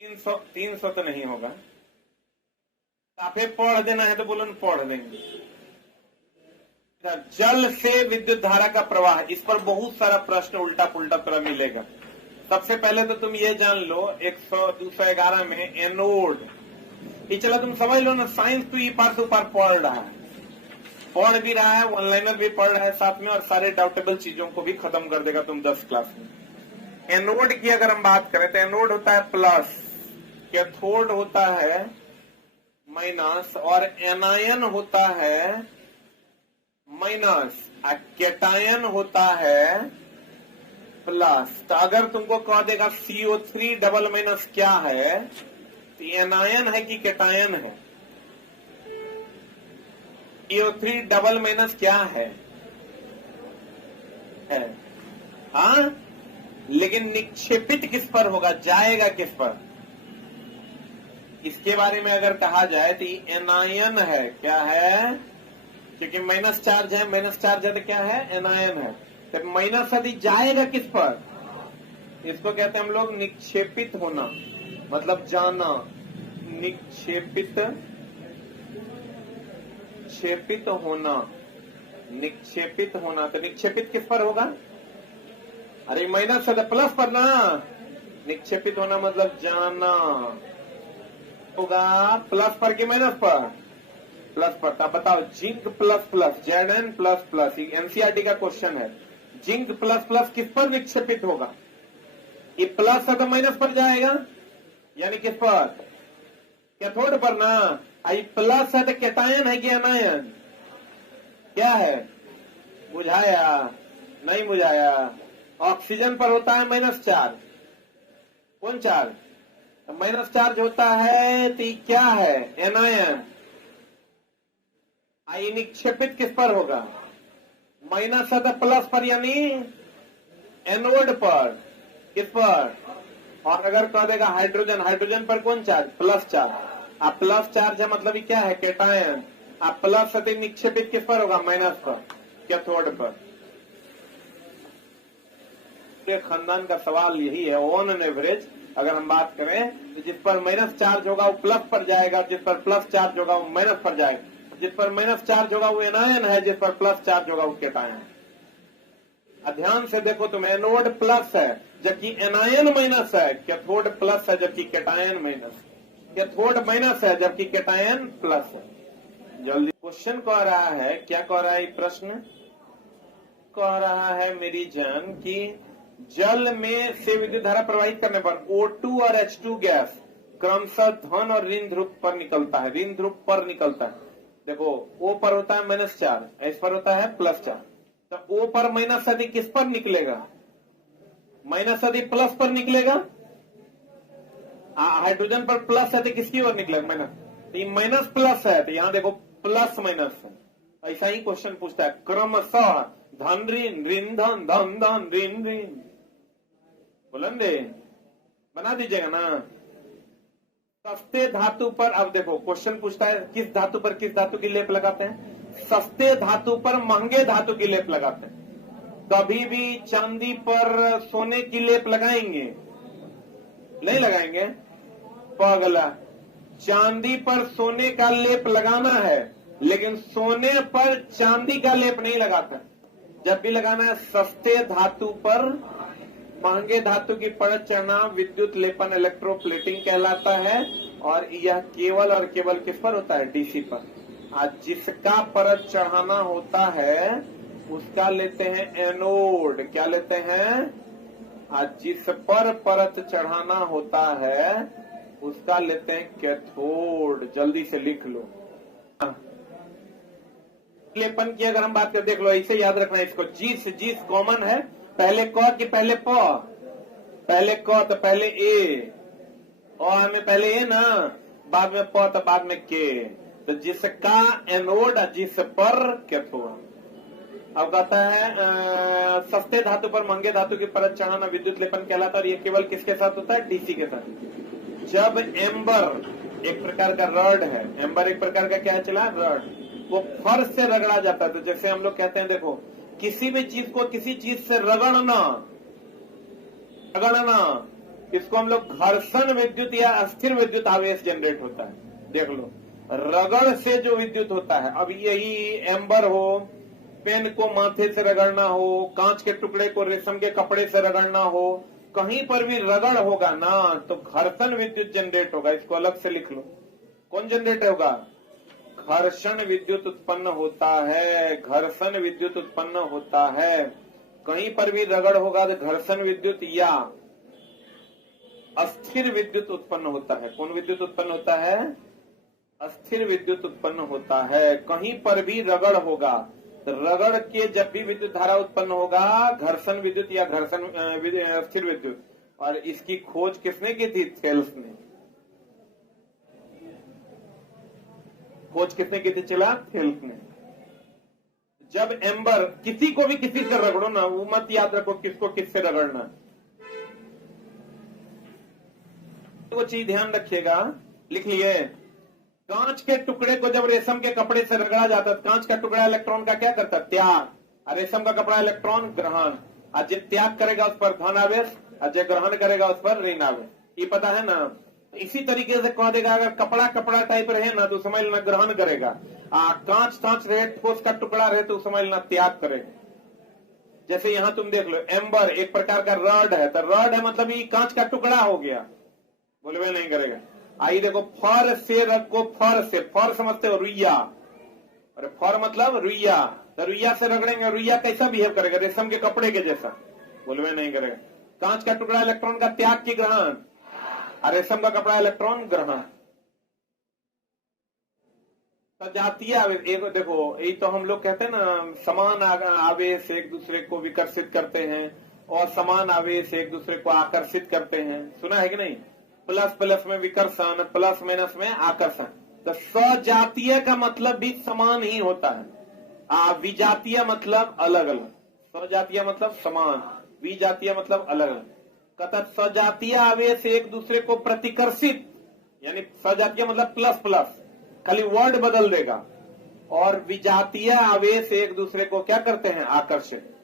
300 तो नहीं होगा। साफे पढ़ देना है तो बोलो न पढ़ देंगे। जल से विद्युत धारा का प्रवाह, इस पर बहुत सारा प्रश्न उल्टा पुल्टा तरह मिलेगा। सबसे पहले तो तुम ये जान लो 211 में एनोड, ये चला तुम समझ लो ना, साइंस तो ये पार से पार पढ़ रहा है, पढ़ भी रहा है, ऑनलाइनर भी पढ़ रहा है साथ में, और सारे डाउटेबल चीजों को भी खत्म कर देगा तुम 10 क्लास में। एनोड की अगर हम बात करें तो एनोड होता है प्लस, कैथोड होता है माइनस, और एनायन होता है माइनस, और कैटायन होता है प्लस। तो अगर तुमको कह देगा CO3 डबल माइनस क्या है, तो एनायन है कि कैटायन है? CO3 डबल माइनस क्या है? हाँ, लेकिन निक्षेपित किस पर होगा, जाएगा किस पर? इसके बारे में अगर कहा जाए तो एनायन है। क्या है? क्योंकि माइनस चार्ज है, माइनस चार्ज है तो क्या है? एनायन है। तो माइनस यदि जाएगा किस पर, इसको कहते हैं हम लोग निक्षेपित होना, मतलब जाना, निक्षेपित, क्षेपित होना, निक्षेपित होना। तो निक्षेपित किस पर होगा? अरे माइनस है तो प्लस पर ना, निक्षेपित होना मतलब जाना होगा प्लस पर कि माइनस पर? प्लस पर। तब बताओ, zinc plus plus, Zn plus plus, NCERT का क्वेश्चन है, जिंक प्लस प्लस किस पर विक्षेपित होगा? ये प्लस है तो माइनस पर जाएगा, यानी किस पर? कैथोड पर ना। आई प्लस है तो कैटायन है कि एनायन? क्या है? बुझाया? नहीं बुझाया? ऑक्सीजन पर होता है माइनस चार्ज, कौन चार्ज? तो माइनस चार्ज होता है तो क्या है? एनायन। आई निक्षेपित किस पर होगा? माइनस है तो प्लस पर, यानी एनोड पर। किस पर? और अगर कह देगा हाइड्रोजन, हाइड्रोजन पर कौन चार्ज? Plus charge. आप प्लस चार्ज है मतलब ये क्या है? कैटायन। आप प्लस है तो निक्षेपित किस पर होगा? माइनस पर, कैथोड पर। खानदान का सवाल यही है, ऑन एन एवरेज अगर हम बात करें तो जिस पर माइनस चार्ज होगा वो प्लस पर जाएगा, जिस पर प्लस चार्ज होगा वो माइनस पर जाएगा, जिस पर माइनस चार्ज होगा वो एनायन है, जिस पर प्लस चार्ज होगा वो कैटायन है। ध्यान से देखो तुम, एनोड प्लस है जबकि एनायन माइनस है, कैथोड प्लस है जबकि कैटायन माइनस, कैथोड माइनस है जबकि कैटायन प्लस है। जल्दी क्वेश्चन कह रहा है, क्या कह रहा है ये प्रश्न? कह रहा है मेरी जान कि जल में से विद्युत धारा प्रवाहित करने पर O2 और H2 गैस क्रमशः धन और ऋण ध्रुव पर निकलता है, ऋण ध्रुव पर निकलता है। देखो O पर होता है माइनस चार्ज, S पर होता है प्लस चार्ज। तो O पर माइनस यदि किस पर निकलेगा? माइनस यदि प्लस पर निकलेगा। हाइड्रोजन पर प्लस है तो किसकी ओर निकलेगा? माइनस। तो ये माइनस प्लस है तो यहाँ देखो प्लस माइनस है। ऐसा ही क्वेश्चन पूछता है, क्रमशः धन ऋण, ऋण धन, धन धन, ऋण ऋण। बुलंदे बना दीजिएगा ना। सस्ते धातु पर, अब देखो क्वेश्चन पूछता है किस धातु पर किस धातु की लेप लगाते हैं? सस्ते धातु पर महंगे धातु की लेप लगाते हैं। कभी भी चांदी पर सोने की लेप लगाएंगे? नहीं लगाएंगे। पगला, चांदी पर सोने का लेप लगाना है लेकिन सोने पर चांदी का लेप नहीं लगाता। जब भी लगाना है सस्ते धातु पर महंगे धातु की परत चढ़ना विद्युत लेपन, इलेक्ट्रोप्लेटिंग कहलाता है। और यह केवल और केवल किस पर होता है? डीसी पर। आज जिसका परत चढ़ाना होता है उसका लेते हैं एनोड। क्या लेते हैं? आज जिस पर परत चढ़ाना होता है उसका लेते हैं कैथोड। जल्दी से लिख लो। लेपन की अगर हम बात करें, देख लो ऐसे याद रखना इसको, जीस कॉमन है, पहले क कि पहले प? पहले क तो पहले ए, और में पहले ए ना, बाद में प तो बाद में के। तो जिसका एनोड, जिस पर कैथोड। अब कहता है सस्ते धातु पर महंगे धातु की परत चढ़ाना विद्युत लेपन कहलाता है। और ये केवल किसके साथ होता है? डीसी के साथ। जब एम्बर एक प्रकार का रड है, एम्बर एक प्रकार का क्या है? चला रड, वो फर्श से रगड़ा जाता है। तो जैसे हम लोग कहते हैं, देखो किसी भी चीज को किसी चीज से रगड़ना, इसको हम लोग घर्षण विद्युत या अस्थिर विद्युत आवेश जनरेट होता है। देख लो, रगड़ से जो विद्युत होता है, अब यही एम्बर हो, पेन को माथे से रगड़ना हो, कांच के टुकड़े को रेशम के कपड़े से रगड़ना हो, कहीं पर भी रगड़ होगा ना तो घर्षण विद्युत जनरेट होगा। इसको अलग से लिख लो, कौन जनरेट होगा? घर्षण विद्युत उत्पन्न होता है, घर्षण विद्युत उत्पन्न होता है। कहीं पर भी रगड़ होगा तो घर्षण विद्युत या अस्थिर विद्युत उत्पन्न होता है। कौन विद्युत उत्पन्न होता है? अस्थिर विद्युत उत्पन्न होता है। कहीं पर भी रगड़ होगा तो रगड़ के जब भी विद्युत धारा उत्पन्न होगा, घर्षण विद्युत या घर्षण अस्थिर विद्युत। और इसकी खोज किसने की थी? थेल्स ने। खोज किसने की थी? चला थेल्स ने। जब एम्बर, किसी को भी किसी से रगड़ो ना, वो मत याद रखो किसको किससे रगड़ना। वो चीज ध्यान रखिएगा, लिख लिए। कांच के टुकड़े को जब रेशम के कपड़े से रगड़ा जाता है, कांच का टुकड़ा इलेक्ट्रॉन का क्या करता है? त्याग। और रेशम का कपड़ा इलेक्ट्रॉन ग्रहण। और जो त्याग करेगा उस पर धन आवेश, और जो ग्रहण करेगा उस पर ऋण आवेश। ये पता है ना? इसी तरीके से कह देगा, अगर कपड़ा कपड़ा टाइप रहे ना तो समझ लेना ग्रहण करेगा, कांच कांच रहे, ठोस का टुकड़ा रहे तो समझ लेना त्याग करेगा। जैसे यहां तुम देख लो, एम्बर एक प्रकार का रड है, तो रड है मतलब ये कांच का टुकड़ा हो गया, बोलवे नहीं करेगा। आई देखो, फर से रखो, फर से, फर समझते हो? रुइया। अरे फर मतलब रुइया, तो रुइया से रगड़ेंगे, रुइया कैसा बिहेव करेगा? रेशम के कपड़े के जैसा, बोलवे नहीं करेगा। कांच का टुकड़ा इलेक्ट्रॉन का त्याग की ग्रहण, और रेशम का कपड़ा इलेक्ट्रॉन ग्रहण। सजातीय आवेश, एक देखो, ये तो हम लोग कहते हैं ना, समान आवेश एक दूसरे को विकर्षित करते हैं और समान आवेश एक दूसरे को आकर्षित करते हैं। सुना है कि नहीं? प्लस प्लस में विकर्षण, प्लस माइनस में आकर्षण। तो सजातीय का मतलब भी समान ही होता है। विजातीय मतलब अलग अलग। सजातीय मतलब समान, विजातीय मतलब अलग अलग। कहता सजातीय आवेश एक दूसरे को प्रतिकर्षित, यानी सजातीय मतलब प्लस प्लस, खाली वर्ड बदल देगा। और विजातीय आवेश एक दूसरे को क्या करते हैं? आकर्षित।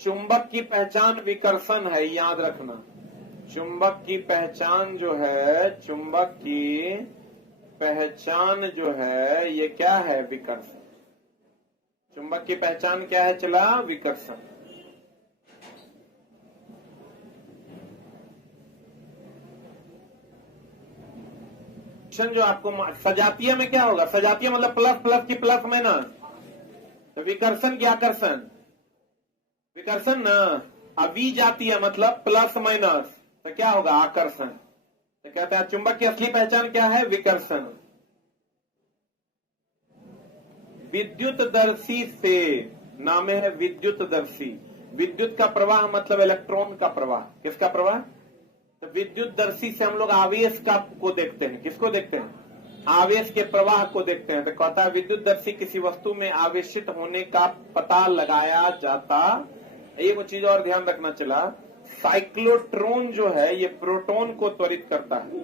चुंबक की पहचान विकर्षण है, याद रखना। चुंबक की पहचान जो है, चुंबक की पहचान जो है, ये क्या है? विकर्षण। चुंबक की पहचान क्या है? चला, विकर्षण। जो आपको सजातीय में क्या होगा? सजातीय मतलब प्लस प्लस की प्लस माइनस, तो विकर्षण की आकर्षण, विकर्षण ना। अविजातीय मतलब प्लस माइनस, तो क्या होगा? आकर्षण। तो कहते हैं चुंबक की असली पहचान क्या है? विकर्षण। विद्युतदर्शी से, नाम है विद्युतदर्शी। विद्युत का प्रवाह मतलब इलेक्ट्रॉन का प्रवाह। किसका प्रवाह? तो विद्युतदर्शी से हम लोग आवेश का को देखते हैं। किसको देखते हैं? आवेश के प्रवाह को देखते हैं। तो कहता है विद्युतदर्शी किसी वस्तु में आवेशित होने का पता लगाया जाता। एक चीज और ध्यान रखना चला, साइक्लोट्रॉन जो है ये प्रोटॉन को त्वरित करता है।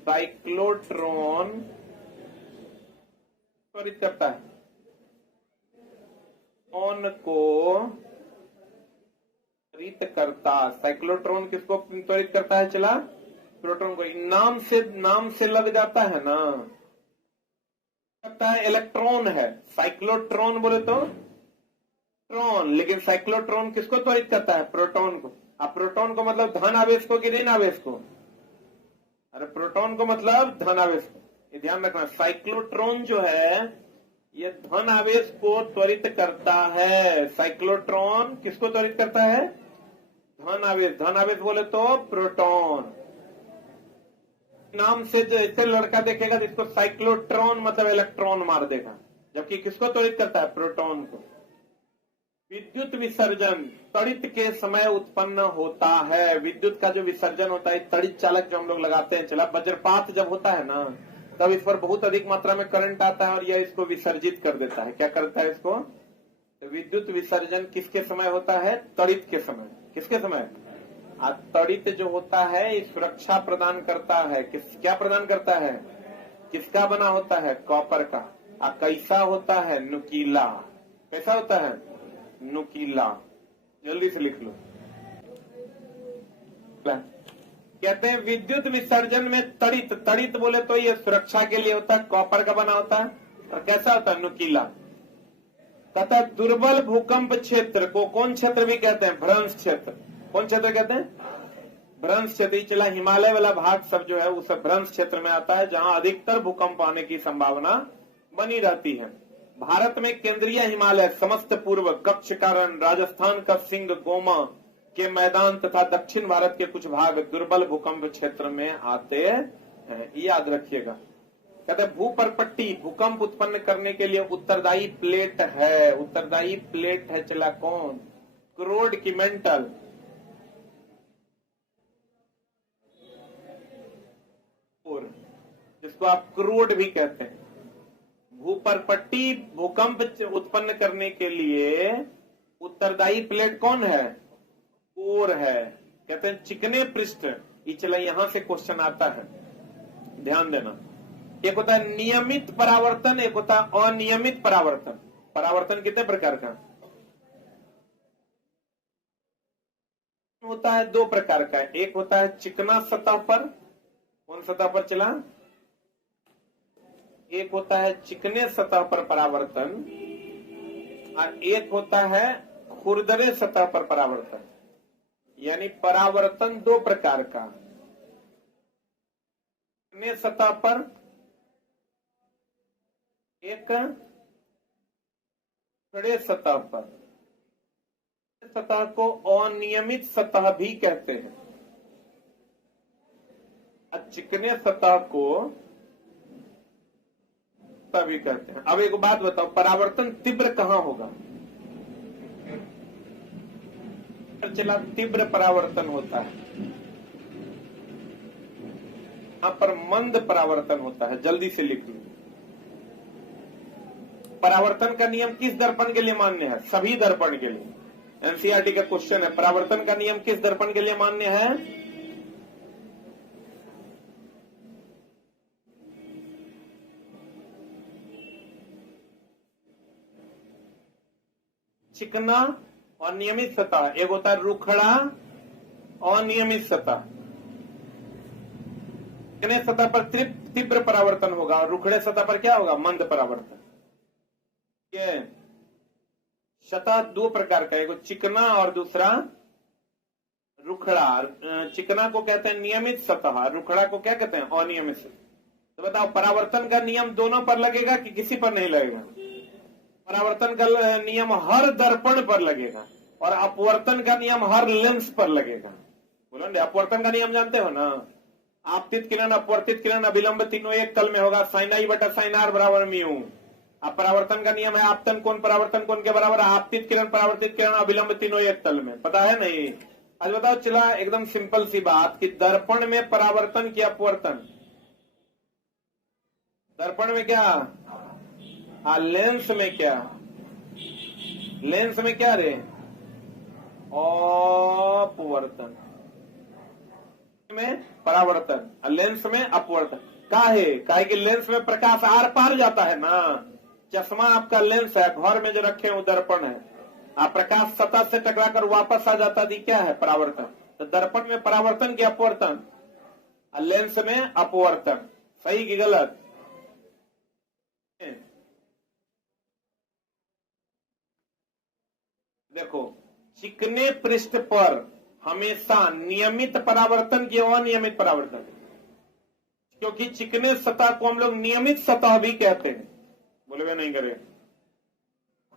साइक्लोट्रॉन त्वरित करता है, प्रोटॉन को त्वरित करता। साइक्लोट्रॉन किसको त्वरित करता है? चला, प्रोटॉन को। नाम से लग जाता है ना, लगता है इलेक्ट्रॉन है। साइक्लोट्रॉन बोले तो ट्रॉन, लेकिन साइक्लोट्रॉन किसको त्वरित करता है? प्रोटॉन को। अब प्रोटॉन को मतलब धन आवेश को कि ऋण आवेश को? अरे प्रोटॉन को मतलब धन आवेश को, ये ध्यान रखना। साइक्लोट्रॉन जो है ये धन आवेश को त्वरित करता है। साइक्लोट्रॉन किसको त्वरित करता है? धन आवेश। धन आवेश बोले तो प्रोटॉन। नाम से जो ऐसे लड़का देखेगा जिसको साइक्लोट्रॉन मतलब इलेक्ट्रॉन मार देगा, जबकि किसको त्वरित करता है? प्रोटॉन को। विद्युत विसर्जन तड़ित के समय उत्पन्न होता है। विद्युत का जो विसर्जन होता है, तड़ित चालक जो हम लोग लगाते हैं, चला, वज्रपात जब होता है ना, तब इस पर बहुत अधिक मात्रा में करंट आता है और यह इसको विसर्जित कर देता है। क्या करता है इसको? तो विद्युत विसर्जन किसके समय होता है? तड़ित के समय। किसके समय? तड़ित जो होता है सुरक्षा प्रदान करता है। क्या प्रदान करता है? किसका बना होता है? कॉपर का। कैसा होता है? नुकीला। कैसा होता है? नुकीला। जल्दी से लिख लो। कहते हैं विद्युत विसर्जन में तड़ित, तड़ित बोले तो ये सुरक्षा के लिए होता है, कॉपर का बना होता है और कैसा होता है, नुकीला। तथा दुर्बल भूकंप क्षेत्र को कौन क्षेत्र भी कहते हैं, भ्रंश क्षेत्र। कौन क्षेत्र कहते हैं, भ्रंश क्षेत्र। चला हिमालय वाला भाग सब जो है उस भ्रंश क्षेत्र में आता है, जहां अधिकतर भूकंप आने की संभावना बनी रहती है। भारत में केंद्रीय हिमालय, समस्त पूर्व, कच्छ कारण, राजस्थान का सिंह गोमा के मैदान तथा दक्षिण भारत के कुछ भाग दुर्बल भूकंप क्षेत्र में आते हैं, याद रखिएगा। कहते हैं भूपरपट्टी भूकंप उत्पन्न करने के लिए उत्तरदायी प्लेट है। उत्तरदायी प्लेट है चला कौन, क्रोड की मेंटल। और जिसको आप क्रोड भी कहते हैं। भूपरपट्टी भूकंप उत्पन्न करने के लिए उत्तरदायी प्लेट कौन है, कोर है। कहते हैं चिकने पृष्ठ। ये चला यहां से क्वेश्चन आता है, ध्यान देना। एक होता है नियमित परावर्तन, एक होता है अनियमित परावर्तन। परावर्तन कितने प्रकार का होता है, दो प्रकार का है। एक होता है चिकना सतह पर, कौन सतह पर चला, एक होता है चिकने सतह पर परावर्तन और एक होता है खुरदरे सतह पर परावर्तन। यानी परावर्तन दो प्रकार का, चिकने सतह पर, एक खड़े सतह पर। सतह को अनियमित सतह भी कहते हैं। चिकने सतह को भी कहते हैं। अब एक बात बताओ, परावर्तन तीव्र कहां होगा, चला तीव्र परावर्तन होता है, यहां पर मंद परावर्तन होता है। जल्दी से लिख लो। परावर्तन का नियम किस दर्पण के लिए मान्य है, सभी दर्पण के लिए। एनसीईआरटी का क्वेश्चन है, परावर्तन का नियम किस दर्पण के लिए मान्य है, चिकना और नियमित सतह। एक होता है रुखड़ा और नियमित सतह। चिकने सतह पर तीव्र परावर्तन होगा और रुखड़े सतह पर क्या होगा, मंद परावर्तन। ये सतह दो प्रकार का, एक चिकना और दूसरा रुखड़ा। चिकना को कहते हैं नियमित सतह, रुखड़ा को क्या कहते हैं, अनियमित सतह। तो बताओ परावर्तन का नियम दोनों पर लगेगा कि किसी पर नहीं लगेगा। परावर्तन का नियम हर दर्पण पर लगेगा और अपवर्तन का नियम हर लेंस पर लगेगा। बोलो ना, अपवर्तन का नियम जानते हो ना, आपतित किरण, अपवर्तित किरण, अभिलंब तीनों एक तल में होगा, साइन आई बटा साइन आर बराबर म्यू। अब परावर्तन का नियम है आपतन कोण परावर्तन कोण के बराबर, आपतित किरण, परावर्तित किरण, अभिलंब तीनों एक तल में। पता है नहीं? आज बताओ चला एकदम सिंपल सी बात कि दर्पण में परावर्तन की अपवर्तन, दर्पण में क्या, लेंस में क्या, लेंस में क्या रे, अपवर्तन में परावर्तन, लेंस में अपवर्तन। काहे कि लेंस में प्रकाश आर पार जाता है ना। चश्मा आपका लेंस है, घर में जो रखे हैं वो दर्पण है। आप प्रकाश सतह से टकराकर वापस आ जाता थी, क्या है, परावर्तन। तो दर्पण में परावर्तन की अपवर्तन, लेंस में अपवर्तन। सही कि गलत? देखो चिकने पृष्ठ पर हमेशा नियमित परावर्तन की अनियमित परावर्तन, क्योंकि चिकने सतह को हम लोग नियमित सतह भी कहते हैं। बोले वे नहीं करे।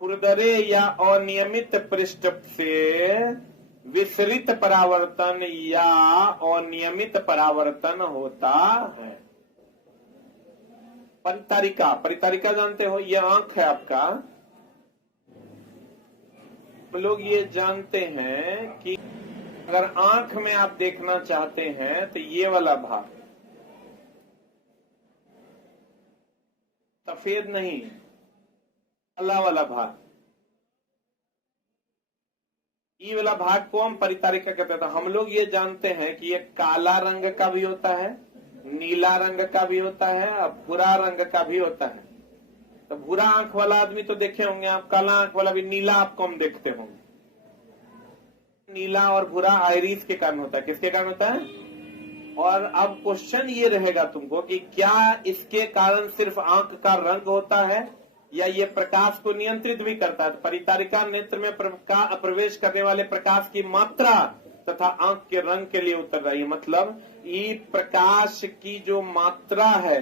खुरदरे या अनियमित पृष्ठ से विसरित परावर्तन या अनियमित परावर्तन होता है। परितारिका, परितारिका जानते हो, यह आंख है आपका। लोग ये जानते हैं कि अगर आंख में आप देखना चाहते हैं तो ये वाला भाग, सफेद नहीं, काला वाला भाग, ये वाला भाग को हम परितारिका कहते हैं। हम लोग ये जानते हैं कि ये काला रंग का भी होता है, नीला रंग का भी होता है और भूरा रंग का भी होता है। तो भूरा आंख वाला आदमी तो देखे होंगे आप, काला आंख वाला भी, नीला आपको हम देखते होंगे। नीला और भूरा आइरिस के कारण होता है। किसके कारण होता है? और अब क्वेश्चन ये रहेगा तुमको कि क्या इसके कारण सिर्फ आंख का रंग होता है या ये प्रकाश को नियंत्रित भी करता है? तो परितारिका नेत्र में प्रवेश करने वाले प्रकाश की मात्रा तथा आंख के रंग के लिए उत्तर रही है। मतलब ये प्रकाश की जो मात्रा है,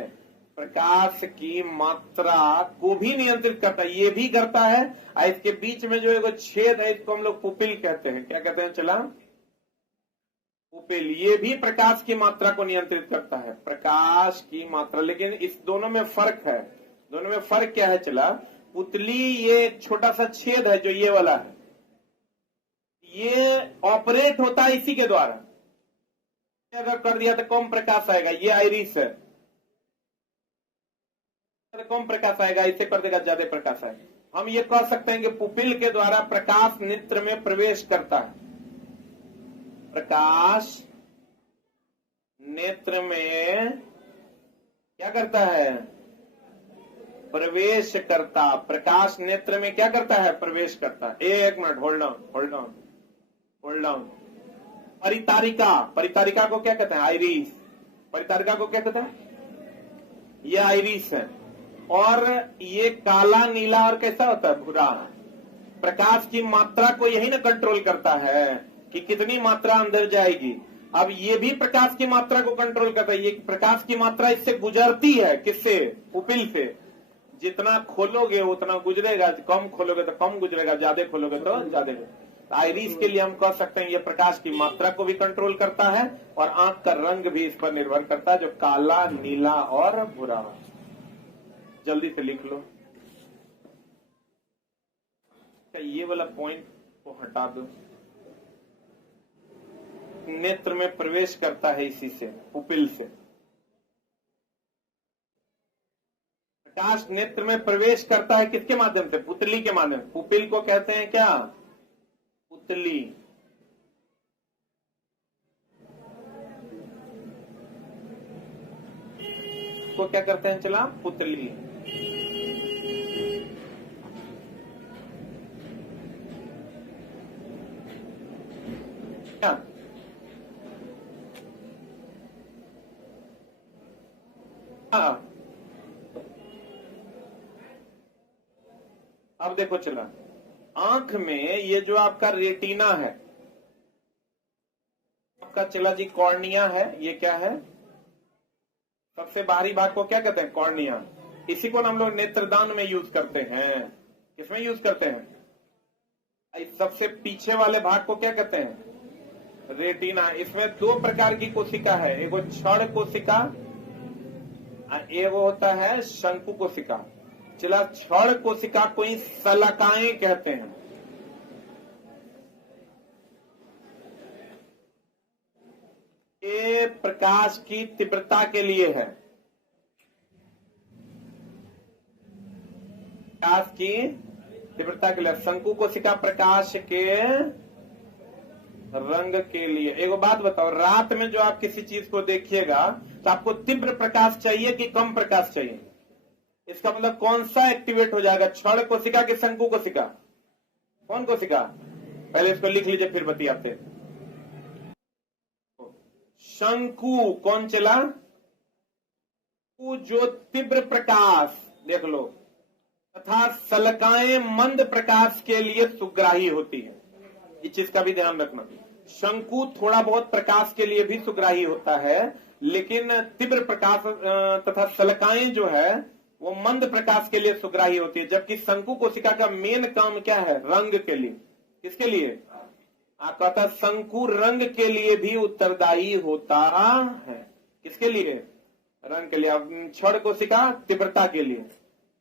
प्रकाश की मात्रा को भी नियंत्रित करता है, ये भी करता है। और इसके बीच में जो एक छेद है इसको हम लोग पुपिल कहते हैं। क्या कहते हैं? चला पुपिल। ये भी प्रकाश की मात्रा को नियंत्रित करता है, प्रकाश की मात्रा। लेकिन इस दोनों में फर्क है। दोनों में फर्क क्या है? चला पुतली ये एक छोटा सा छेद है जो ये वाला है, ये ऑपरेट होता है इसी के द्वारा। अगर कर दिया तो कम प्रकाश आएगा। ये आइरिस है, कम प्रकाश आएगा, इसे कर देगा ज्यादा प्रकाश आएगा। हम ये कह सकते हैं कि पुपिल के द्वारा प्रकाश नेत्र में प्रवेश करता है। प्रकाश नेत्र में क्या करता है? प्रवेश करता। प्रकाश नेत्र में क्या करता है? प्रवेश करता है। एक मिनट, होल्ड डाउन। परितारिका, परितारिका को क्या कहते हैं? आइरिस। परितारिका को क्या कहते हैं? ये आइरिस है। और ये काला, नीला और कैसा होता है? भूरा। प्रकाश की मात्रा को यही ना कंट्रोल करता है कि कितनी मात्रा अंदर जाएगी। अब ये भी प्रकाश की मात्रा को कंट्रोल करता है। ये प्रकाश की मात्रा इससे गुजरती है। किससे? पुपिल से। जितना खोलोगे उतना गुजरेगा, कम खोलोगे तो कम गुजरेगा, ज्यादा खोलोगे तो ज्यादा। आइरिस के लिए हम कह सकते हैं ये प्रकाश की मात्रा को भी कंट्रोल करता है और आंख का रंग भी इस पर निर्भर करता है, जो काला, नीला और भूरा। जल्दी से लिख लो। ये वाला पॉइंट को हटा दो। नेत्र में प्रवेश करता है इसी से, पुपिल से। प्रकाश नेत्र में प्रवेश करता है किसके माध्यम से? पुतली के माध्यम। पुपिल को कहते हैं क्या? पुतली। को क्या करते हैं? चला पुतली। क्या? हाँ, अब देखो चला, आंख में ये जो आपका रेटिना है, आपका चला जी कॉर्निया है। ये क्या है? सबसे बाहरी भाग को क्या कहते हैं? कॉर्निया। इसी को हम लोग नेत्रदान में यूज करते हैं। किसमें यूज करते हैं? सबसे पीछे वाले भाग को क्या कहते हैं? रेटिना। इसमें दो प्रकार की कोशिका है, एगो क्षण कोशिका, एगो होता है शंकु कोशिका। चला, क्षण कोशिका को ही सलकाएं कहते हैं। ये प्रकाश की तीव्रता के लिए है। प्रकाश की तीव्रता के लिए। शंकु कोशिका प्रकाश के रंग के लिए। एगो बात बताओ, रात में जो आप किसी चीज को देखिएगा तो आपको तीव्र प्रकाश चाहिए कि कम प्रकाश चाहिए? इसका मतलब कौन सा एक्टिवेट हो जाएगा? क्षण कोशिका की शंकु कोशिका? कौन कोशिका? पहले इसको लिख लीजिए फिर बतियाते। शंकु कौन चला? जो तीव्र प्रकाश, देख लो, तथा सलकाएं मंद प्रकाश के लिए सुग्राही होती है। इस चीज का भी ध्यान रखना। शंकु थोड़ा बहुत प्रकाश के लिए भी सुग्राही होता है, लेकिन तीव्र प्रकाश तथा सलकाएं जो है वो मंद प्रकाश के लिए सुग्राही होती है। जबकि शंकु कोशिका का मेन काम क्या है? रंग के लिए। किसके लिए? कहता शंकु रंग के लिए भी उत्तरदायी होता है। किसके लिए? रंग के लिए। अब क्षण कोशिका तीव्रता के लिए।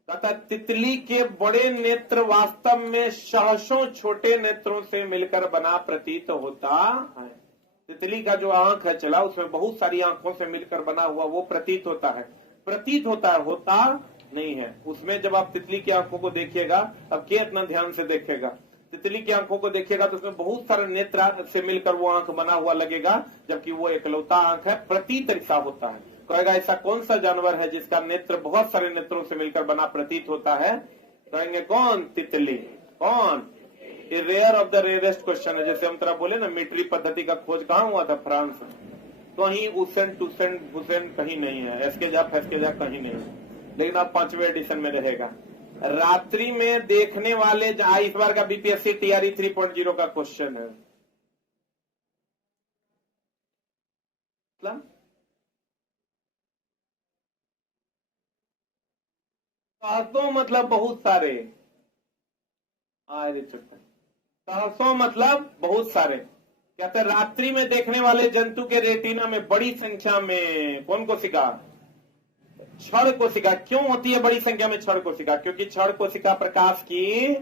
तथा तितली के बड़े नेत्र वास्तव में सहसों छोटे नेत्रों से मिलकर बना प्रतीत होता है। तितली का जो आंख है चला, उसमें बहुत सारी आंखों से मिलकर बना हुआ वो प्रतीत होता है। प्रतीत होता है, होता नहीं है। उसमें जब आप तितली की आंखों को देखिएगा, अब क्या इतना ध्यान से देखेगा, तितली की आंखों को देखिएगा तो उसमें बहुत सारे नेत्र से मिलकर वो आंख बना हुआ लगेगा, जबकि वो एकलौता आंख है, प्रतीत ऐसा होता है। कहेगा ऐसा कौन सा जानवर है जिसका नेत्र बहुत सारे नेत्रों से मिलकर बना प्रतीत होता है? कहेंगे कौन? तितली। कौन? Rare of the rarest question है। जैसे हम तरह बोले ना, मिट्री पद्धति का खोज कहाँ हुआ था? फ्रांस में। कहीं उसेंट टूसेंट भूसेंट कहीं नहीं है, एसकेजा फैसकेजा कहीं नहीं है, लेकिन अब 5वें एडिशन में रहेगा। रात्रि में देखने वाले, इस बार का बीपीएससी टीआरई 3.0 का क्वेश्चन है। सहसों मतलब बहुत सारे, सहसों मतलब बहुत सारे। कहते हैं रात्रि में देखने वाले जंतु के रेटिना में बड़ी संख्या में कौन कोशिका? क्षण कोशिका। क्यों होती है बड़ी संख्या में क्षण कोशिका? क्योंकि क्षण कोशिका प्रकाश की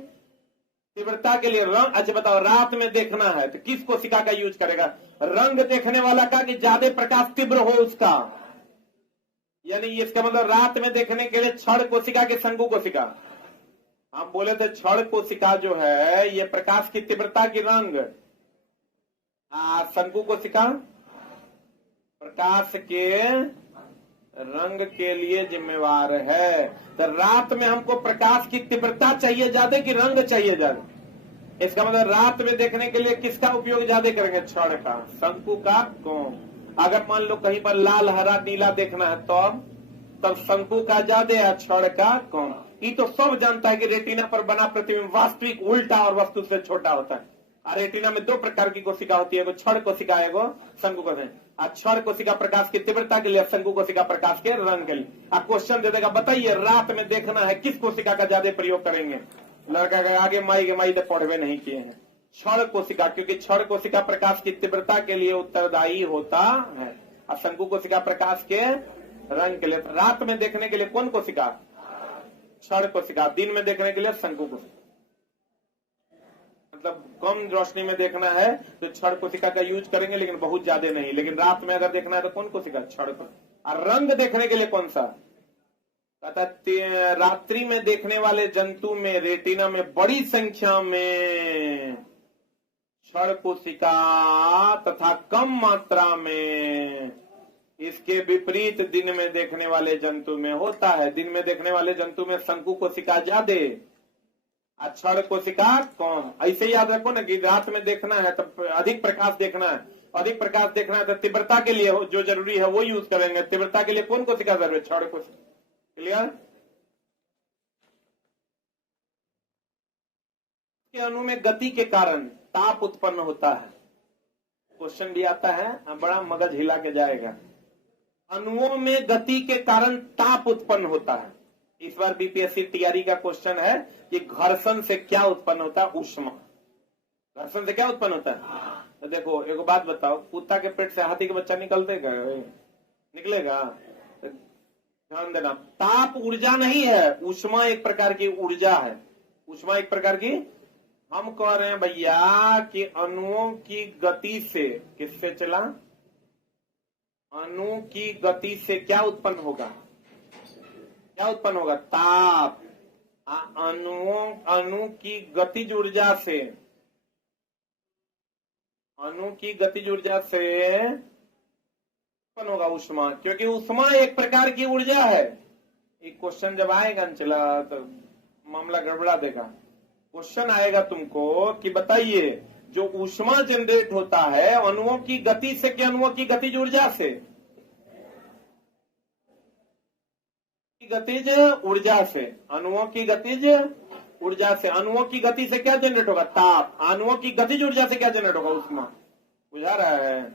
तीव्रता के लिए रंग, अच्छा बताओ, रात में देखना है तो किस कोशिका का यूज करेगा? रंग देखने वाला का, कि ज्यादा प्रकाश तीव्र हो उसका। यानी इसका मतलब रात में देखने के लिए क्षण कोशिका की शंकु कोशिका। हम बोले थे क्षण कोशिका जो है ये प्रकाश की तीव्रता की रंग, शंकु कोशिका प्रकाश के रंग के लिए जिम्मेवार है। तो रात में हमको प्रकाश की तीव्रता चाहिए ज्यादा कि रंग चाहिए ज्यादा? इसका मतलब रात में देखने के लिए किसका उपयोग ज्यादा करेंगे? क्षण का, शंकु का, कौन? अगर मान लो कहीं पर लाल हरा नीला देखना है तो तब शंकु का ज्यादा है, क्षण का कौन? ये तो सब जानता है कि रेटिना पर बना प्रतिबिंब वास्तविक उल्टा और वस्तु से छोटा होता है। रेटिना में 2 प्रकार की कोशिका होती है, एगो क्षण कोशिका, एगो शंकु कोशिका। क्षण कोशिका प्रकाश की तीव्रता के लिए, शंकु कोशिका प्रकाश के रंग के लिए। क्वेश्चन दे देगा, बताइए रात में देखना है किस कोशिका का ज्यादा प्रयोग करेंगे? लड़का का आगे माई के माई तो पढ़वे नहीं किए हैं, क्षण कोशिका, क्योंकि क्षण कोशिका प्रकाश की तीव्रता के लिए उत्तरदायी होता है और शंकु कोशिका प्रकाश के रंग के लिए। रात में देखने के लिए कौन कोशिका? क्षण कोशिका। दिन में देखने के लिए शंकु कोशिका। मतलब कम रोशनी में देखना है तो क्षण कोशिका का यूज करेंगे, लेकिन बहुत ज्यादा नहीं। लेकिन रात में अगर देखना है तो कौन कोशिका? क्षण कोशिका। और रंग देखने के लिए कौन सा? कहता रात्रि में देखने वाले जंतु में रेटिना में बड़ी संख्या में क्षण कोशिका तथा कम मात्रा में। इसके विपरीत दिन में देखने वाले जंतु में होता है। दिन में देखने वाले जंतु में शंकु कोशिका ज्यादा, क्षण कोशिका कौन? ऐसे याद रखो ना कि रात में देखना है तो अधिक प्रकाश देखना है, अधिक प्रकाश देखना है तो तीव्रता के लिए जो जरूरी है वो यूज करेंगे। तीव्रता के लिए कौन कोशिका जरूरी है? क्षण कोशिका। क्लियर? के अणु में गति के कारण ताप उत्पन्न होता है। क्वेश्चन भी आता है, बड़ा मगज हिला के जाएगा। अणुओं में गति के कारण ताप उत्पन्न होता है। इस बार बीपीएससी टीआरई का क्वेश्चन है कि घर्षण से क्या उत्पन्न होता है? ऊष्मा। घर्षण से क्या उत्पन्न होता है? तो देखो एक बात बताओ, कुत्ता के पेट से हाथी के बच्चा निकलेगा? ध्यान देना, ताप ऊर्जा नहीं है, ऊष्मा एक प्रकार की ऊर्जा है। ऊष्मा एक प्रकार की, हम कह रहे हैं भैया कि अणुओं की गति से, किससे चला? अणु की गति से क्या उत्पन्न होगा? क्या उत्पन्न होगा? ताप। अणु की गतिज ऊर्जा से, अणु की गतिज ऊर्जा से उत्पन्न होगा ऊष्मा, क्योंकि ऊष्मा एक प्रकार की ऊर्जा है। एक क्वेश्चन जब आएगा चला तो मामला गड़बड़ा देगा। क्वेश्चन आएगा तुमको कि बताइए जो ऊष्मा जनरेट होता है अणुओं की गति से कि अणुओं की गतिज ऊर्जा से? गतिज ऊर्जा से। अणुओं की गतिज ऊर्जा से। अणुओं की गति से क्या जनरेट होगा? ताप। अणुओं की गतिज ऊर्जा से क्या जनरेट होगा? ऊष्मा। बुझा रहा है?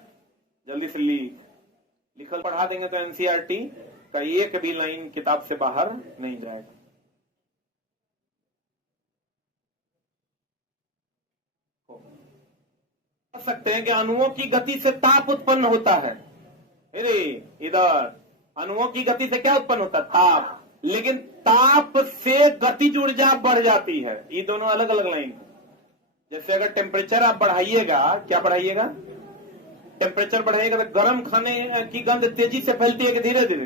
जल्दी से लिखल पढ़ा देंगे तो एनसीईआरटी का एक भी लाइन किताब से बाहर नहीं जाएगा। सकते हैं कि अणुओं की गति से ताप उत्पन्न होता है। अरे इधर अणुओं की गति से क्या उत्पन्न होता है? ताप। लेकिन ताप से गतिज ऊर्जा बढ़ जाती है। ये दोनों अलग अलग लाइन। जैसे अगर टेम्परेचर आप बढ़ाइएगा, क्या बढ़ाइएगा? टेम्परेचर बढ़ाइएगा तो गर्म खाने की गंध तेजी से फैलती है कि धीरे धीरे?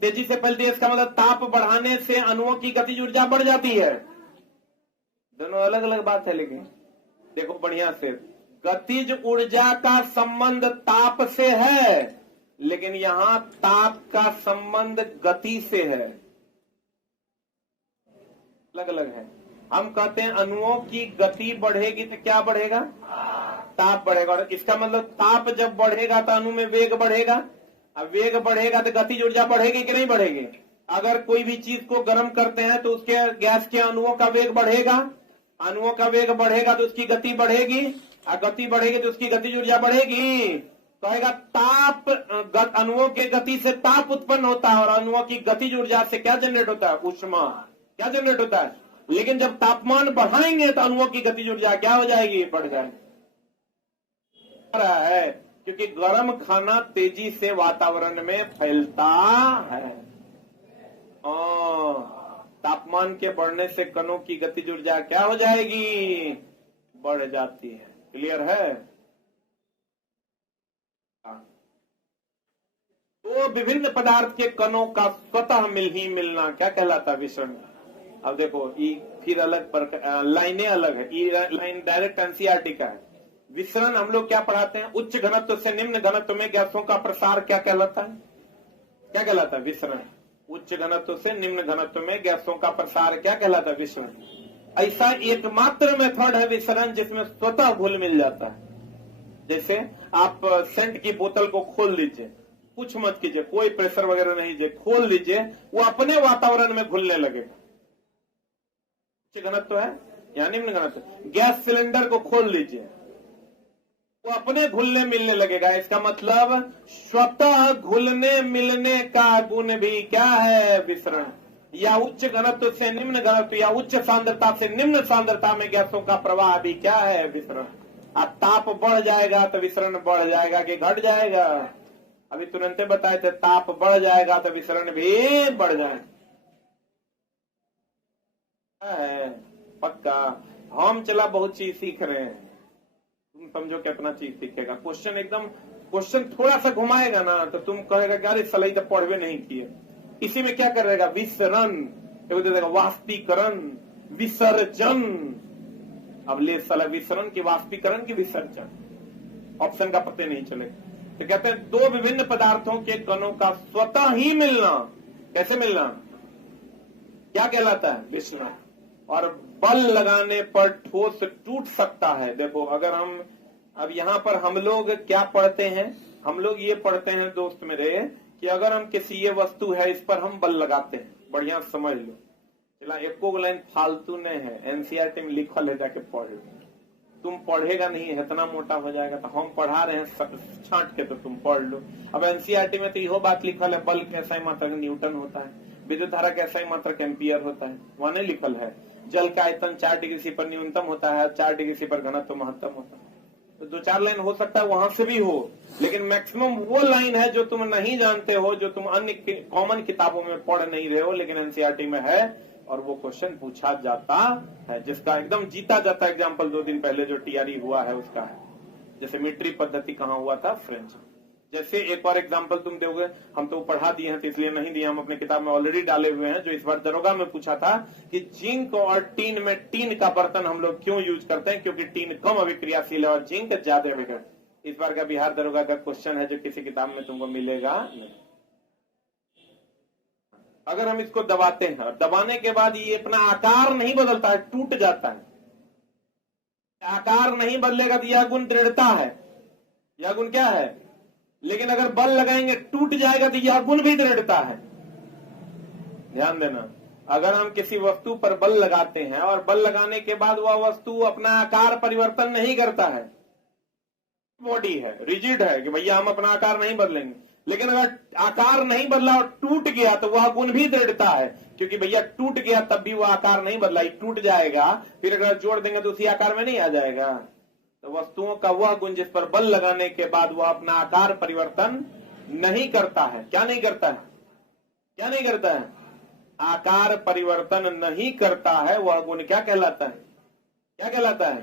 तेजी से फैलती है। इसका मतलब ताप बढ़ाने से अणुओं की गतिज ऊर्जा बढ़ जाती है। दोनों अलग अलग बात है। लेकिन देखो बढ़िया से, गतिज ऊर्जा का संबंध ताप से है, लेकिन यहां ताप का संबंध गति से है। अलग अलग है। हम कहते हैं अणुओं की गति बढ़ेगी तो क्या बढ़ेगा? ताप बढ़ेगा, और इसका मतलब ताप जब बढ़ेगा तो अणु में वेग बढ़ेगा। अब वेग बढ़ेगा तो गतिज ऊर्जा बढ़ेगी कि नहीं बढ़ेगी? अगर कोई भी चीज को गर्म करते हैं तो उसके गैस के अणुओं का वेग बढ़ेगा, अणुओं का वेग बढ़ेगा तो उसकी गति बढ़ेगी, और गति बढ़ेगी तो उसकी गतिज ऊर्जा बढ़ेगी। कहेगा ताप, अणुओं के गति से ताप उत्पन्न होता है, और अणुओं की गतिज ऊर्जा से क्या जनरेट होता है? ऊष्मा। क्या जनरेट होता है? लेकिन जब तापमान बढ़ाएंगे तो अणुओं की गतिज ऊर्जा क्या हो जाएगी? बढ़ जाएगी। है क्योंकि गर्म खाना तेजी से वातावरण में फैलता है। तापमान के बढ़ने से कणों की गतिज ऊर्जा क्या हो जाएगी? बढ़ जाती है। क्लियर है? तो विभिन्न पदार्थ के कणों का स्वतः मिलना क्या कहलाता है? विसरण। अब देखो फिर अलग लाइनें अलग है। लाइन डायरेक्ट एनसीईआरटी का है। विसरण हम लोग क्या पढ़ाते हैं? उच्च घनत्व से निम्न घनत्व में गैसों का प्रसार क्या कहलाता है? क्या कहलाता है? विसरण। उच्च घनत्व से निम्न घनत्व में गैसों का प्रसार क्या कहलाता है? विसरण। ऐसा एकमात्र मेथड है विसरण जिसमें स्वतः घुल मिल जाता है। जैसे आप सेंट की बोतल को खोल लीजिए, कुछ मत कीजिए, कोई प्रेशर वगैरह नहीं दीजिए, खोल लीजिए, वो अपने वातावरण में घुलने लगेगा। उच्च घनत्व है या निम्न घनत्व? गैस सिलेंडर को खोल लीजिए, वो अपने घुलने मिलने लगेगा। इसका मतलब स्वतः घुलने मिलने का गुण भी क्या है? विसरण। या उच्च घनत्व से निम्न घनत्व या उच्च सांद्रता से निम्न सांद्रता में गैसों का प्रवाह भी क्या है? विसरण। अब ताप बढ़ जाएगा तो विसरण बढ़ जाएगा कि घट जाएगा? अभी तुरंत बताए थे, ताप बढ़ जाएगा तो विसरण भी बढ़ जाएगा। पक्का हम चला बहुत चीज सीख रहे हैं, तुम समझो कितना चीज सीखेगा। क्वेश्चन थोड़ा सा घुमाएगा ना तो तुम कहेगा कि अरे सलाई तो पढ़वे नहीं किए। इसी में क्या करेगा? विसरण, वाष्पीकरण, विसर्जन। अब ले साला विसरण की वाष्पीकरण की विसर्जन, ऑप्शन का पता नहीं चलेगा। तो कहते हैं दो विभिन्न पदार्थों के कणों का स्वतः ही मिलना, कैसे मिलना, क्या कहलाता है? विसरण। और बल लगाने पर ठोस टूट सकता है। देखो अगर हम अब यहाँ पर हम लोग क्या पढ़ते हैं? हम लोग ये पढ़ते हैं दोस्त मेरे कि अगर हम किसी ये वस्तु है इस पर हम बल लगाते हैं, बढ़िया समझ लो, चला एको लाइन फालतू नहीं है, एनसीईआरटी में लिखल है, जाके पढ़ लो। तुम पढ़ेगा नहीं, इतना मोटा हो जाएगा, तो हम पढ़ा रहे हैं छांट के, तो तुम पढ़ लो। अब एनसीईआरटी में तो यहो बात लिखल है, बल कैसा ही मात्रक न्यूटन होता है, विद्युत धारा कैसा ही मात्रक एम्पियर होता है, वहां नहीं लिखल है। जल का आयतन 4 डिग्री सी पर न्यूनतम होता है, 4 डिग्री सी पर घनत्व महत्तम होता है। तो 2-4 लाइन हो सकता है वहां से भी हो, लेकिन मैक्सिमम वो लाइन है जो तुम नहीं जानते हो, जो तुम अन्य कॉमन किताबों में पढ़ नहीं रहे हो, लेकिन एनसीईआरटी में है और वो क्वेश्चन पूछा जाता है, जिसका एकदम जीता जाता एग्जाम्पल 2 दिन पहले जो टीआरई हुआ है उसका है। जैसे मीट्री पद्धति कहाँ हुआ था? फ्रेंच। जैसे एक और एग्जाम्पल तुम दोगे, हम तो पढ़ा दिए हैं तो इसलिए नहीं दिए, हम अपने किताब में ऑलरेडी डाले हुए हैं, जो इस बार दरोगा में पूछा था कि जिंक और टीन में, टीन का बर्तन हम लोग क्यों यूज करते हैं? क्योंकि टीन कम अभिक्रियाशील है और जिंक ज्यादा अभिक्रिया। इस बार का बिहार दरोगा का क्वेश्चन है जो किसी किताब में तुमको मिलेगा नहीं। अगर हम इसको दबाते हैं, दबाने के बाद ये अपना आकार नहीं बदलता है, टूट जाता है। आकार नहीं बदलेगा तो यह गुण दृढ़ता है, यह गुण क्या है? लेकिन अगर बल लगाएंगे टूट जाएगा तो यह गुण भी दृढ़ता है। ध्यान देना, अगर हम किसी वस्तु पर बल लगाते हैं और बल लगाने के बाद वह वस्तु अपना आकार परिवर्तन नहीं करता है, बॉडी है, रिजिड है कि भैया हम अपना आकार नहीं बदलेंगे, लेकिन अगर आकार नहीं बदला और टूट गया तो वह गुण भी दृढ़ता है, क्योंकि भैया टूट गया तब भी वह आकार नहीं बदला, टूट जाएगा, फिर अगर जोड़ देंगे तो उसी आकार में नहीं आ जाएगा। तो वस्तुओं का वह गुण जिस पर बल लगाने के बाद वह अपना आकार परिवर्तन नहीं करता है। क्या नहीं करता है? क्या नहीं करता है? आकार परिवर्तन नहीं करता है, वह गुण क्या कहलाता है? क्या कहलाता है?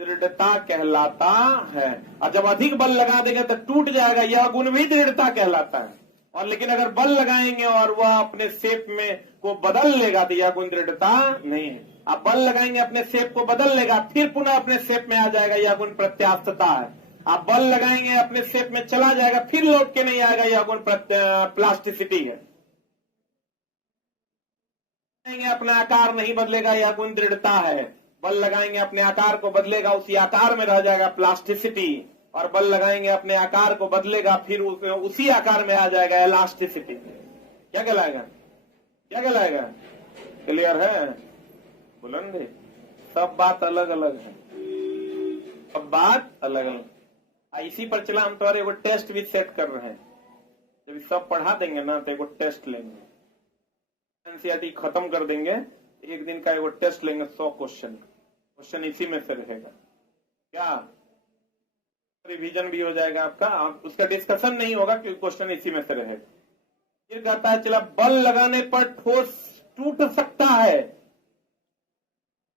दृढ़ता कहलाता है। और जब अधिक बल लगा देंगे तो टूट जाएगा, यह गुण भी दृढ़ता कहलाता है। और लेकिन अगर बल लगाएंगे और वह अपने शेप में को बदल लेगा तो यह गुण दृढ़ता नहीं है। आप बल लगाएंगे अपने शेप को बदल लेगा, फिर पुनः अपने शेप में आ जाएगा, यह गुण प्रत्यास्थता है। आप बल लगाएंगे अपने शेप में चला जाएगा, फिर लौट के नहीं आएगा, यह गुण प्लास्टिसिटी है। अपना आकार नहीं बदलेगा, यह गुण दृढ़ता है। बल लगाएंगे अपने आकार को बदलेगा, उसी आकार में रह जाएगा प्लास्टिसिटी, और बल लगाएंगे अपने आकार को बदलेगा, फिर उसी आकार में आ जाएगा इलास्टिसिटी। क्या कहलाएगा, क्या कहलाएगा? क्लियर है? बुलंदे सब बात अलग अलग है, सब बात अलग अलग। इसी पर चला हम तुम्हारे एगो टेस्ट भी सेट कर रहे हैं। जब सब पढ़ा देंगे ना तो एगो टेस्ट लेंगे, एनसीईआरटी खत्म कर देंगे, एक दिन का एगो टेस्ट लेंगे, 100 क्वेश्चन इसी में से रहेगा। क्या रिवीजन भी हो जाएगा आपका, उसका डिस्कशन नहीं होगा क्योंकि क्वेश्चन इसी में से रहेगा। फिर कहता है चला बल लगाने पर ठोस टूट सकता है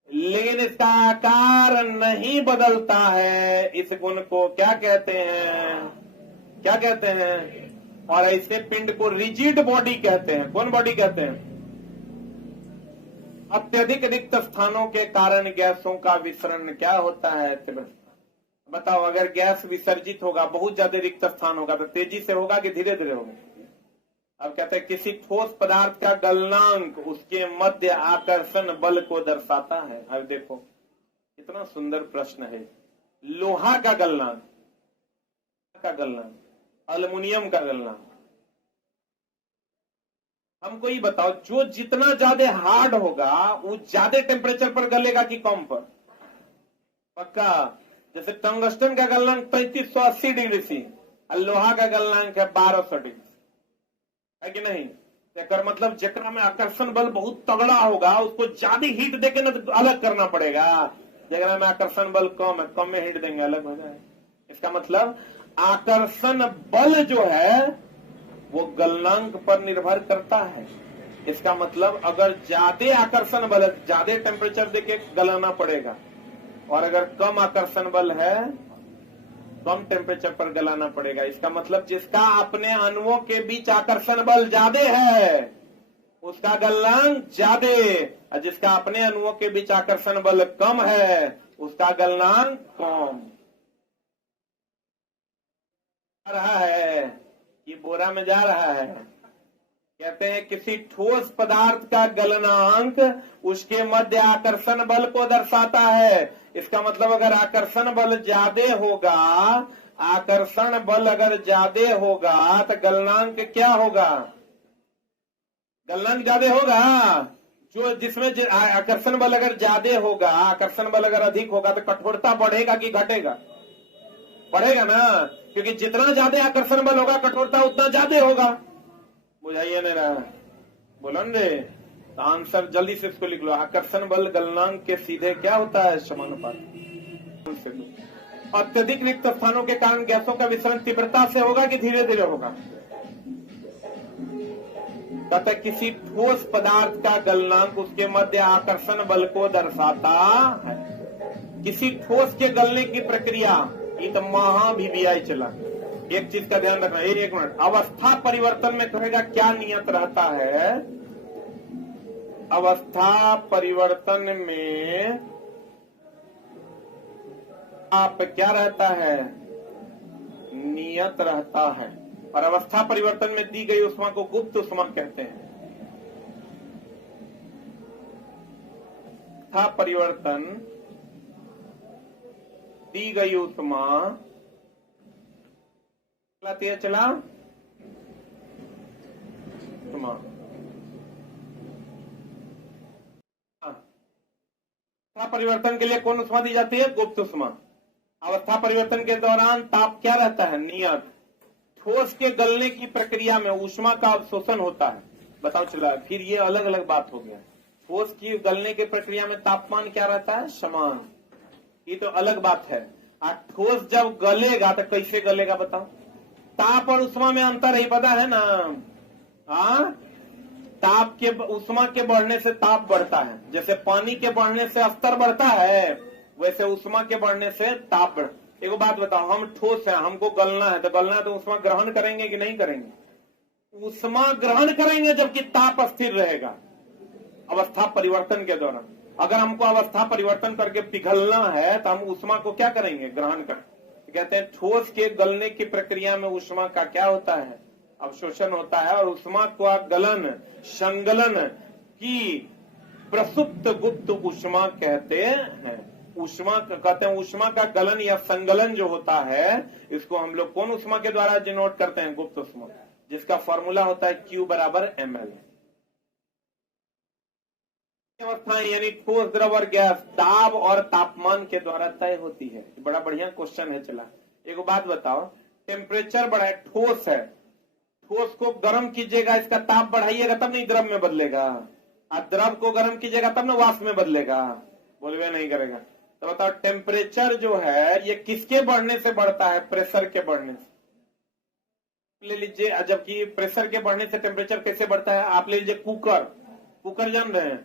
लेकिन इसका आकार नहीं बदलता है, इस गुण को क्या कहते हैं, क्या कहते हैं? और ऐसे पिंड को रिजिड बॉडी कहते हैं। कौन बॉडी कहते हैं? अत्यधिक रिक्त स्थानों के कारण गैसों का विसरण क्या होता है? बताओ, अगर गैस विसर्जित होगा, बहुत ज्यादा रिक्त स्थान होगा तो तेजी से होगा कि धीरे धीरे होगा? अब कहते हैं किसी ठोस पदार्थ का गलनांक उसके मध्य आकर्षण बल को दर्शाता है। अब देखो कितना सुंदर प्रश्न है। लोहा का गलनांक, एल्युमिनियम का गलनांक, हमको ये बताओ, जो जितना ज्यादा हार्ड होगा वो ज्यादा टेम्परेचर पर गलेगा कि कम पर? पक्का। जैसे टंगस्टन का गलनांक 3580 डिग्री सी और लोहा का गलनांक है 1200 डिग्री, है कि नहीं? तो मतलब जेकरा में आकर्षण बल बहुत तगड़ा होगा उसको ज्यादा हीट देके ना तो अलग करना पड़ेगा, जेकरा में आकर्षण बल कम है, कम में हीट देंगे अलग हो जाएगा। इसका मतलब आकर्षण बल जो है वो गलनांक पर निर्भर करता है। इसका मतलब अगर ज्यादा आकर्षण बल है, ज्यादा टेम्परेचर देके गलाना पड़ेगा, और अगर कम आकर्षण बल है कम टेम्परेचर पर गलाना पड़ेगा। इसका मतलब जिसका अपने अणुओं के बीच आकर्षण बल ज्यादा है उसका गलनांक ज्यादा, और जिसका अपने अणुओं के बीच आकर्षण बल कम है उसका गलनांक कम। आ रहा है ये बोरा में जा रहा है। कहते हैं किसी ठोस पदार्थ का गलनांक उसके मध्य आकर्षण बल को दर्शाता है। इसका मतलब अगर आकर्षण बल ज्यादा होगा, आकर्षण बल अगर ज्यादा होगा तो गलनांक क्या होगा? गलनांक ज्यादा होगा। जो जिसमें आकर्षण बल अगर ज्यादा होगा, आकर्षण बल अगर अधिक होगा तो कठोरता बढ़ेगा कि घटेगा? बढ़ेगा ना, क्योंकि जितना ज्यादा आकर्षण बल होगा कठोरता उतना ज्यादा होगा। बुझाइए नहीं रहा, बोलन रे। तो आंसर जल्दी से इसको लिख लो। आकर्षण बल गलनांक के सीधे क्या होता है? समानुपाती। अत्यधिक रिक्त स्थानों के कारण गैसों का विसरण तीव्रता से होगा कि धीरे धीरे होगा? तथा किसी ठोस पदार्थ का गलनांक उसके मध्य आकर्षण बल को दर्शाता है। किसी ठोस के गलने की प्रक्रिया, ये तो महाभिवियाई चला। एक चीज का ध्यान रखना, एक मिनट। अवस्था परिवर्तन में कहेगा क्या नियत रहता है? अवस्था परिवर्तन में आप क्या रहता है? नियत रहता है। और अवस्था परिवर्तन में दी गई उष्मा को गुप्त उष्मा कहते हैं। अवस्था परिवर्तन दी गई उष्मा चला उष्मा। अवस्था परिवर्तन के लिए कौन उष्मा दी जाती है? गुप्त उष्मा। अवस्था परिवर्तन के दौरान ताप क्या रहता है? नियत। ठोस के गलने की प्रक्रिया में ऊष्मा का अवशोषण होता है। बताओ चला, फिर ये अलग अलग बात हो गया। ठोस की गलने की प्रक्रिया में तापमान क्या रहता है? समान। ये तो अलग बात है। ठोस जब गलेगा तो कैसे गलेगा बताओ? ताप और उष्मा में अंतर ही पता है ना? हाँ, ताप के उष्मा के बढ़ने से ताप बढ़ता है। जैसे पानी के बढ़ने से स्तर बढ़ता है, वैसे उष्मा के बढ़ने से ताप बढ़। एक बात बताओ, हम ठोस हैं, हमको गलना है, तो उष्मा ग्रहण करेंगे कि नहीं करेंगे? उष्मा ग्रहण करेंगे जबकि ताप स्थिर रहेगा अवस्था परिवर्तन के दौरान। अगर हमको अवस्था परिवर्तन करके पिघलना है तो हम उष्मा को क्या करेंगे? ग्रहण करें। कहते हैं ठोस के गलने की प्रक्रिया में उष्मा का क्या होता है? अवशोषण होता है। और उष्मा का गलन संगलन की प्रसुप्त गुप्त उष्मा कहते हैं। उष्मा कहते हैं, उष्मा का गलन या संगलन जो होता है, इसको हम लोग कौन उष्मा के द्वारा डिनोट करते हैं? गुप्त उष्मा, जिसका फॉर्मूला होता है Q बराबर ml। अवस्थाएं यानी ठोस, द्रव और गैस दाब और तापमान के द्वारा तय होती है। बड़ा बढ़िया क्वेश्चन है। चला एक बात बताओ, टेम्परेचर बढ़ा है, ठोस है, ठोस को गर्म कीजिएगा, इसका ताप बढ़ाइएगा तब नहीं द्रव में बदलेगा, और द्रव को गर्म कीजिएगा तब ना वाष्प में बदलेगा, बोलवे नहीं करेगा। तो बताओ टेम्परेचर जो है ये किसके बढ़ने से बढ़ता है? प्रेशर के बढ़ने से। ले लीजिए, जबकि प्रेशर के बढ़ने से टेम्परेचर कैसे बढ़ता है? आप ले लीजिए कुकर, कुकर जान रहे हैं,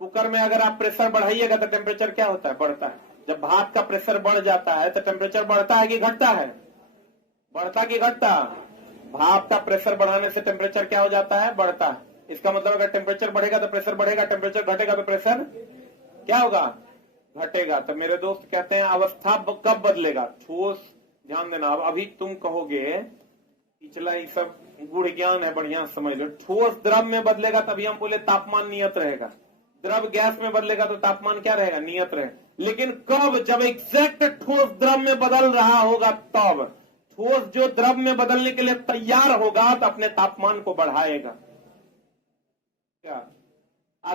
कुकर में अगर आप प्रेशर बढ़ाइएगा तो टेम्परेचर क्या होता है? बढ़ता है। जब भाप का प्रेशर बढ़ जाता है तो टेम्परेचर बढ़ता है कि घटता है? बढ़ता कि घटता? भाप का प्रेशर बढ़ाने से टेम्परेचर क्या हो जाता है? बढ़ता है। इसका मतलब अगर टेम्परेचर बढ़ेगा तो प्रेशर बढ़ेगा, टेम्परेचर घटेगा तो प्रेशर क्या होगा? घटेगा। तो मेरे दोस्त कहते हैं अवस्था कब बदलेगा? ठोस, ध्यान देना। अब अभी तुम कहोगे पिछला ये सब गुण ज्ञान है, बढ़िया समझ लो। ठोस द्रव में बदलेगा तभी हम बोले तापमान नियत रहेगा, द्रव गैस में बदलेगा तो तापमान क्या रहेगा? नियत रहेगा। लेकिन कब? जब एग्जैक्ट ठोस द्रव में बदल रहा होगा तब। ठोस जो द्रव में बदलने के लिए तैयार होगा तो अपने तापमान को बढ़ाएगा। क्या?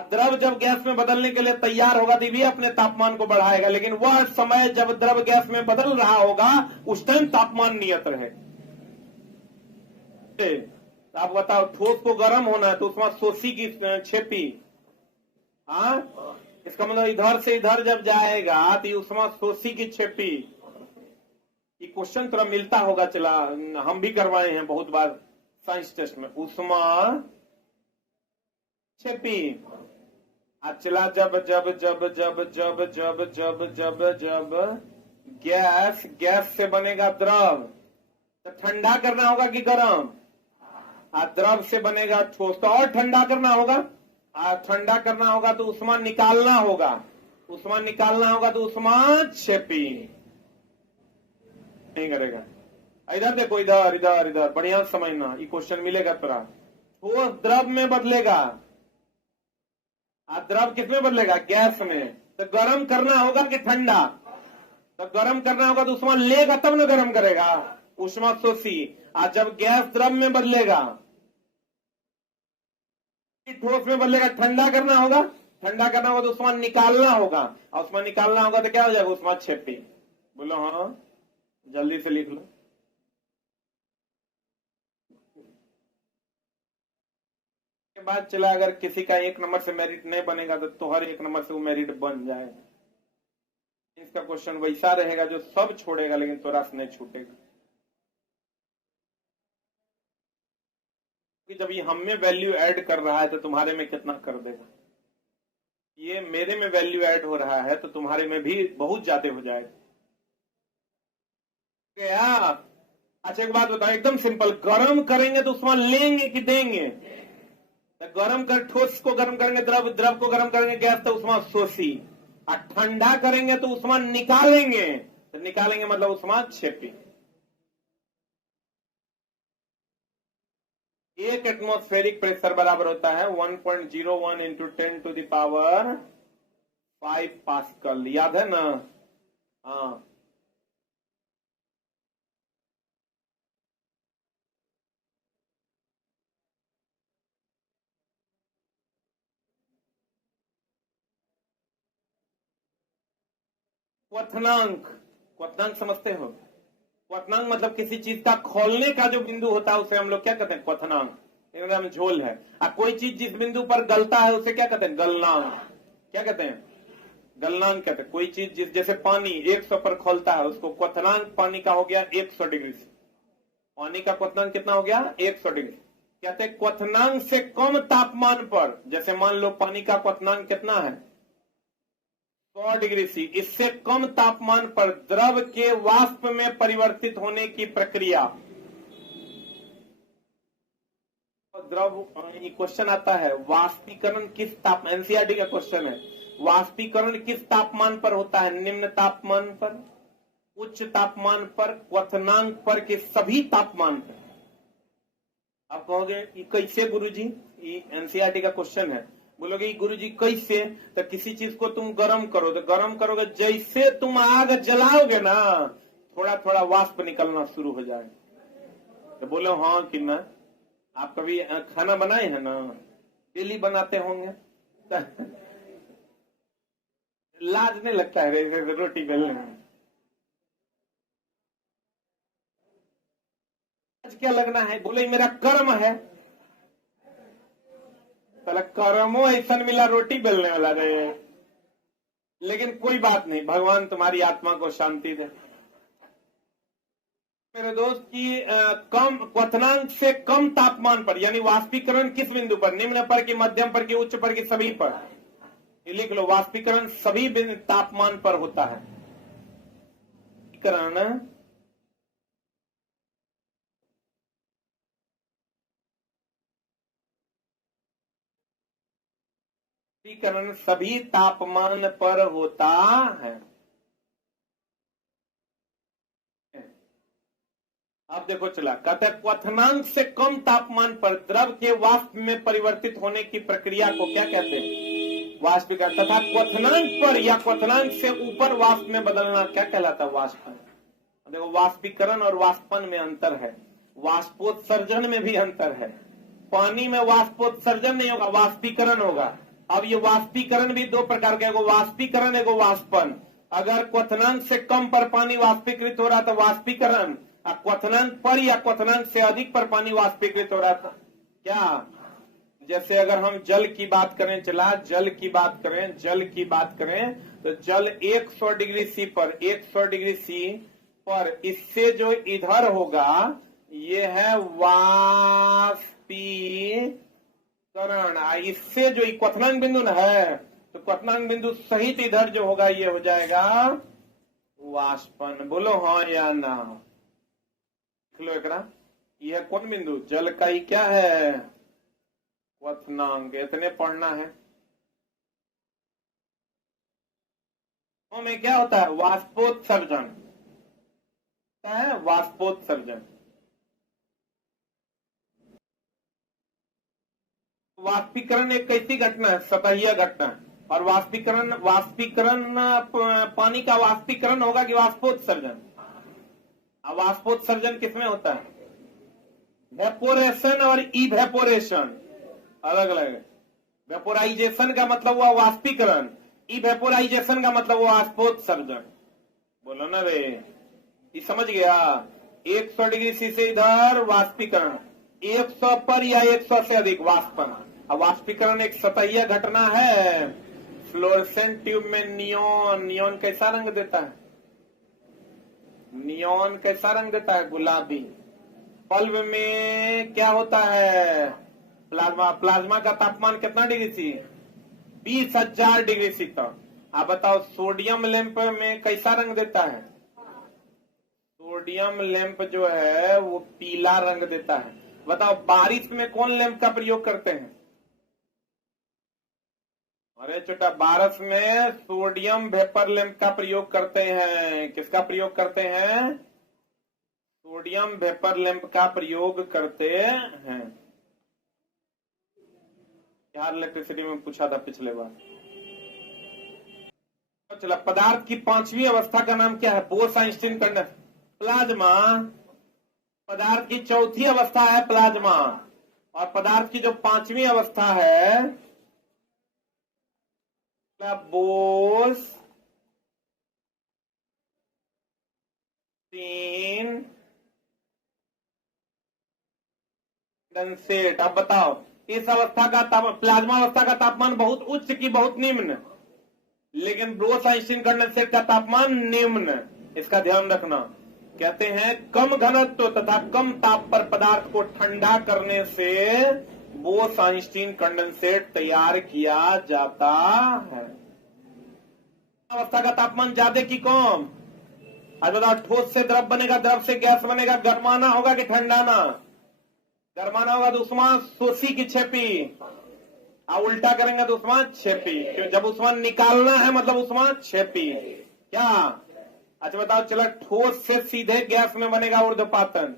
द्रव जब गैस में बदलने के लिए तैयार होगा तो भी अपने तापमान को बढ़ाएगा, लेकिन वह समय जब द्रव गैस में बदल रहा होगा उस टाइम तापमान नियत रहेगा। तो आप बताओ, ठोस को गर्म होना है तो उसमें शोषी की छेपी, हाँ, इसका मतलब इधर से इधर जब जाएगा तो उसमें शोषी की छेपी। ये क्वेश्चन थोड़ा मिलता होगा, चला हम भी करवाए हैं बहुत बार साइंस टेस्ट में। उष्मा छेपी। चला जब जब जब जब जब जब जब जब जब गैस से बनेगा द्रव तो ठंडा करना होगा कि गर्म? द्रव से बनेगा ठोस तो और ठंडा करना होगा, ठंडा करना होगा तो उष्मा निकालना होगा, उष्मा निकालना होगा तो उष्मा छेपी। नहीं करेगा। इधर देखो, इधर इधर इधर बढ़िया समझना, ये क्वेश्चन मिलेगा तोरा। ठोस द्रव में बदलेगा, द्रव किस में बदलेगा? गैस में। तो गर्म करना होगा कि ठंडा? तो गर्म करना होगा तो उष्मा लेगा तब ना गर्म करेगा, उष्मा शोषी। आज जब गैस द्रव में बदलेगा, ठोस में बदलेगा, ठंडा करना होगा, ठंडा करना होगा तो उष्मा निकालना होगा, और उष्मा निकालना होगा तो क्या हो जाएगा? उष्मा छेपी। बोलो हाँ, जल्दी से लिख लो। के बाद चला, अगर किसी का 1 नंबर से मेरिट नहीं बनेगा तो हर 1 नंबर से वो मेरिट बन जाएगा। इसका क्वेश्चन वैसा रहेगा जो सब छोड़ेगा लेकिन तोरा से नहीं छूटेगा। जब ये हम में वैल्यू ऐड कर रहा है तो तुम्हारे में कितना कर देगा? ये मेरे में वैल्यू ऐड हो रहा है तो तुम्हारे में भी बहुत ज्यादा हो जाएगा। क्या? अच्छा एक बात बताओ, एकदम सिंपल, गर्म करेंगे तो उसमें लेंगे कि देंगे? तो गर्म कर, ठोस को गर्म करेंगे, द्रव को गर्म करेंगे गैस, तो उसमें शोषी। और ठंडा करेंगे तो उसमें निकालेंगे, तो निकालेंगे मतलब उसमें छेपी। एक एटमॉस्फेरिक प्रेशर बराबर होता है 1.01 into 10 to the power 5 pascal. याद है ना? हाँ, क्वथनांक। क्वथनांक समझते हो? क्वथनांक मतलब किसी चीज का खोलने का जो बिंदु होता है उसे हम लोग क्या कहते हैं? क्वथनांक। में झोल है। अब कोई चीज जिस बिंदु पर गलता है उसे क्या कहते हैं? गलनांक। क्या कहते हैं? गलनांक कहते हैं। कोई चीज जैसे पानी 100 पर खोलता है उसको क्वथनांक पानी का हो गया 100 डिग्री से। पानी का क्वथनांक कितना हो गया? 100 डिग्री। कहते हैं क्वथनांक से कम तापमान पर, जैसे मान लो पानी का क्वथनांक कितना है? 100 डिग्री सी। इससे कम तापमान पर द्रव के वाष्प में परिवर्तित होने की प्रक्रिया। द्रव, क्वेश्चन आता है वाष्पीकरण किस तापमान, एनसीईआरटी का क्वेश्चन है, वाष्पीकरण किस तापमान पर होता है? निम्न तापमान पर, उच्च तापमान पर, क्वथनांक पर, के सभी तापमान पर। आप कहोगे ये कैसे गुरुजी? ये एनसीईआरटी का क्वेश्चन है। बोलोगे गुरुजी कैसे? तो किसी चीज को तुम गर्म करो तो गर्म करोगे, जैसे तुम आग जलाओगे ना थोड़ा थोड़ा वाष्प निकलना शुरू हो जाएगा। तो बोलो हाँ कि ना? आप कभी खाना बनाए हैं ना? डेली बनाते होंगे। लाज नहीं लगता है रोटी बेलने में? आज क्या लगना है? बोले मेरा कर्म है। साला कर्मो ऐसा मिला रोटी बेलने वाला रहे। लेकिन कोई बात नहीं, भगवान तुम्हारी आत्मा को शांति दे। मेरे दोस्त की कम क्वथनांक से कम तापमान पर, यानी वाष्पीकरण किस बिंदु पर? निम्न पर की, मध्यम पर की, उच्च पर की, सभी पर? ये लिख लो, वाष्पीकरण सभी तापमान पर होता है। वाष्पीकरण सभी तापमान पर होता है। आप देखो चला, कहते हैं क्वथनांक से कम तापमान पर द्रव के वाष्प में परिवर्तित होने की प्रक्रिया को क्या कहते हैं? वाष्पीकरण। तथा क्वथनांक पर या क्वथनांक से ऊपर वाष्प में बदलना क्या कहलाता है? वाष्पन। देखो, वाष्पीकरण और वाष्पन में अंतर है, वाष्पोत्सर्जन में भी अंतर है। पानी में वाष्पोत्सर्जन नहीं होगा, वाष्पीकरण होगा। अब ये वाष्पीकरण भी दो प्रकार का, एगो वाष्पीकरण, एगो वाष्पन। अगर क्वथनांक से कम पर पानी वाष्पीकृत हो रहा तो वाष्पीकरण, क्वथनांक पर या क्वथनांक से अधिक पर पानी वाष्पीकृत हो रहा था क्या? जैसे अगर हम जल की बात करें, जल की बात करें तो जल 100 डिग्री सी पर, 100 डिग्री सी पर, इससे जो इधर होगा ये है वाष्पीकरण। इससे जो क्वथनांक बिंदु न है तो क्वथनांक बिंदु सहित इधर जो होगा ये हो जाएगा वाष्पन। बोलो हाँ या ना? लो एकरा, यह कौन बिंदु? जल का ही क्या है? क्वथनांक। इतने पढ़ना है। में क्या होता है? वाष्पोत्सर्जन है, वाष्पोत्सर्जन। वाष्पीकरण एक कैसी घटना है? सतहीय घटना है। और वाष्पीकरण पानी का वाष्पीकरण होगा कि वाष्पोत्सर्जन? वाष्पोत्सर्जन किसमें होता है? वेपोरेशन और इवेपोरेशन अलग अलग है। वेपोराइजेशन का मतलब हुआ वाष्पीकरण, इवेपोराइजेशन का मतलब हुआ वाष्पोत्सर्जन। बोलो ना रे, ये समझ गया? 100 डिग्री सी से इधर वाष्पीकरण, 100 पर या 100 से अधिक वाष्पन। अब वाष्पीकरण एक सतहीय घटना है। फ्लोरेसेंट ट्यूब में नियोन कैसा रंग देता है? नियोन कैसा रंग देता है? गुलाबी। बल्ब में क्या होता है? प्लाज्मा का तापमान कितना डिग्री सी? 20,000 डिग्री सी तक। आप बताओ सोडियम लैंप में कैसा रंग देता है? सोडियम लैंप जो है वो पीला रंग देता है। बताओ बारिश में कौन लैंप का प्रयोग करते हैं? अरे छोटा, बारिश में सोडियम वेपर लैंप का प्रयोग करते हैं। किसका प्रयोग करते हैं? सोडियम वेपर लैंप का प्रयोग करते हैं। यार इलेक्ट्रिसिटी में पूछा था पिछले बार। चला, पदार्थ की पांचवी अवस्था का नाम क्या है? Bose-Einstein conduction. प्लाज्मा। पदार्थ की चौथी अवस्था है प्लाज्मा, और पदार्थ की जो पांचवी अवस्था है बोस कंडेंसेट। अब बताओ इस अवस्था का प्लाज्मा अवस्था का तापमान बहुत उच्च की बहुत निम्न, लेकिन बोस-आइंस्टीन कंडेंसेट का तापमान निम्न। इसका ध्यान रखना। कहते हैं कम घनत्व तथा कम ताप पर पदार्थ को ठंडा करने से बोस-आइंस्टीन कंडेंसेट तैयार किया जाता है। अवस्था का तापमान ज्यादा की कम? आज बताओ, ठोस से द्रव बनेगा, द्रव से गैस बनेगा, गरमाना होगा कि ठंडाना? गरमाना होगा तो उष्मा शोषी की छेपी, और उल्टा करेंगे तो उष्मा छेपी। जब उष्मा निकालना है मतलब उष्मा छेपी। क्या? अच्छा बताओ, चलो ठोस से सीधे गैस में बनेगा ऊर्ध्वपातन,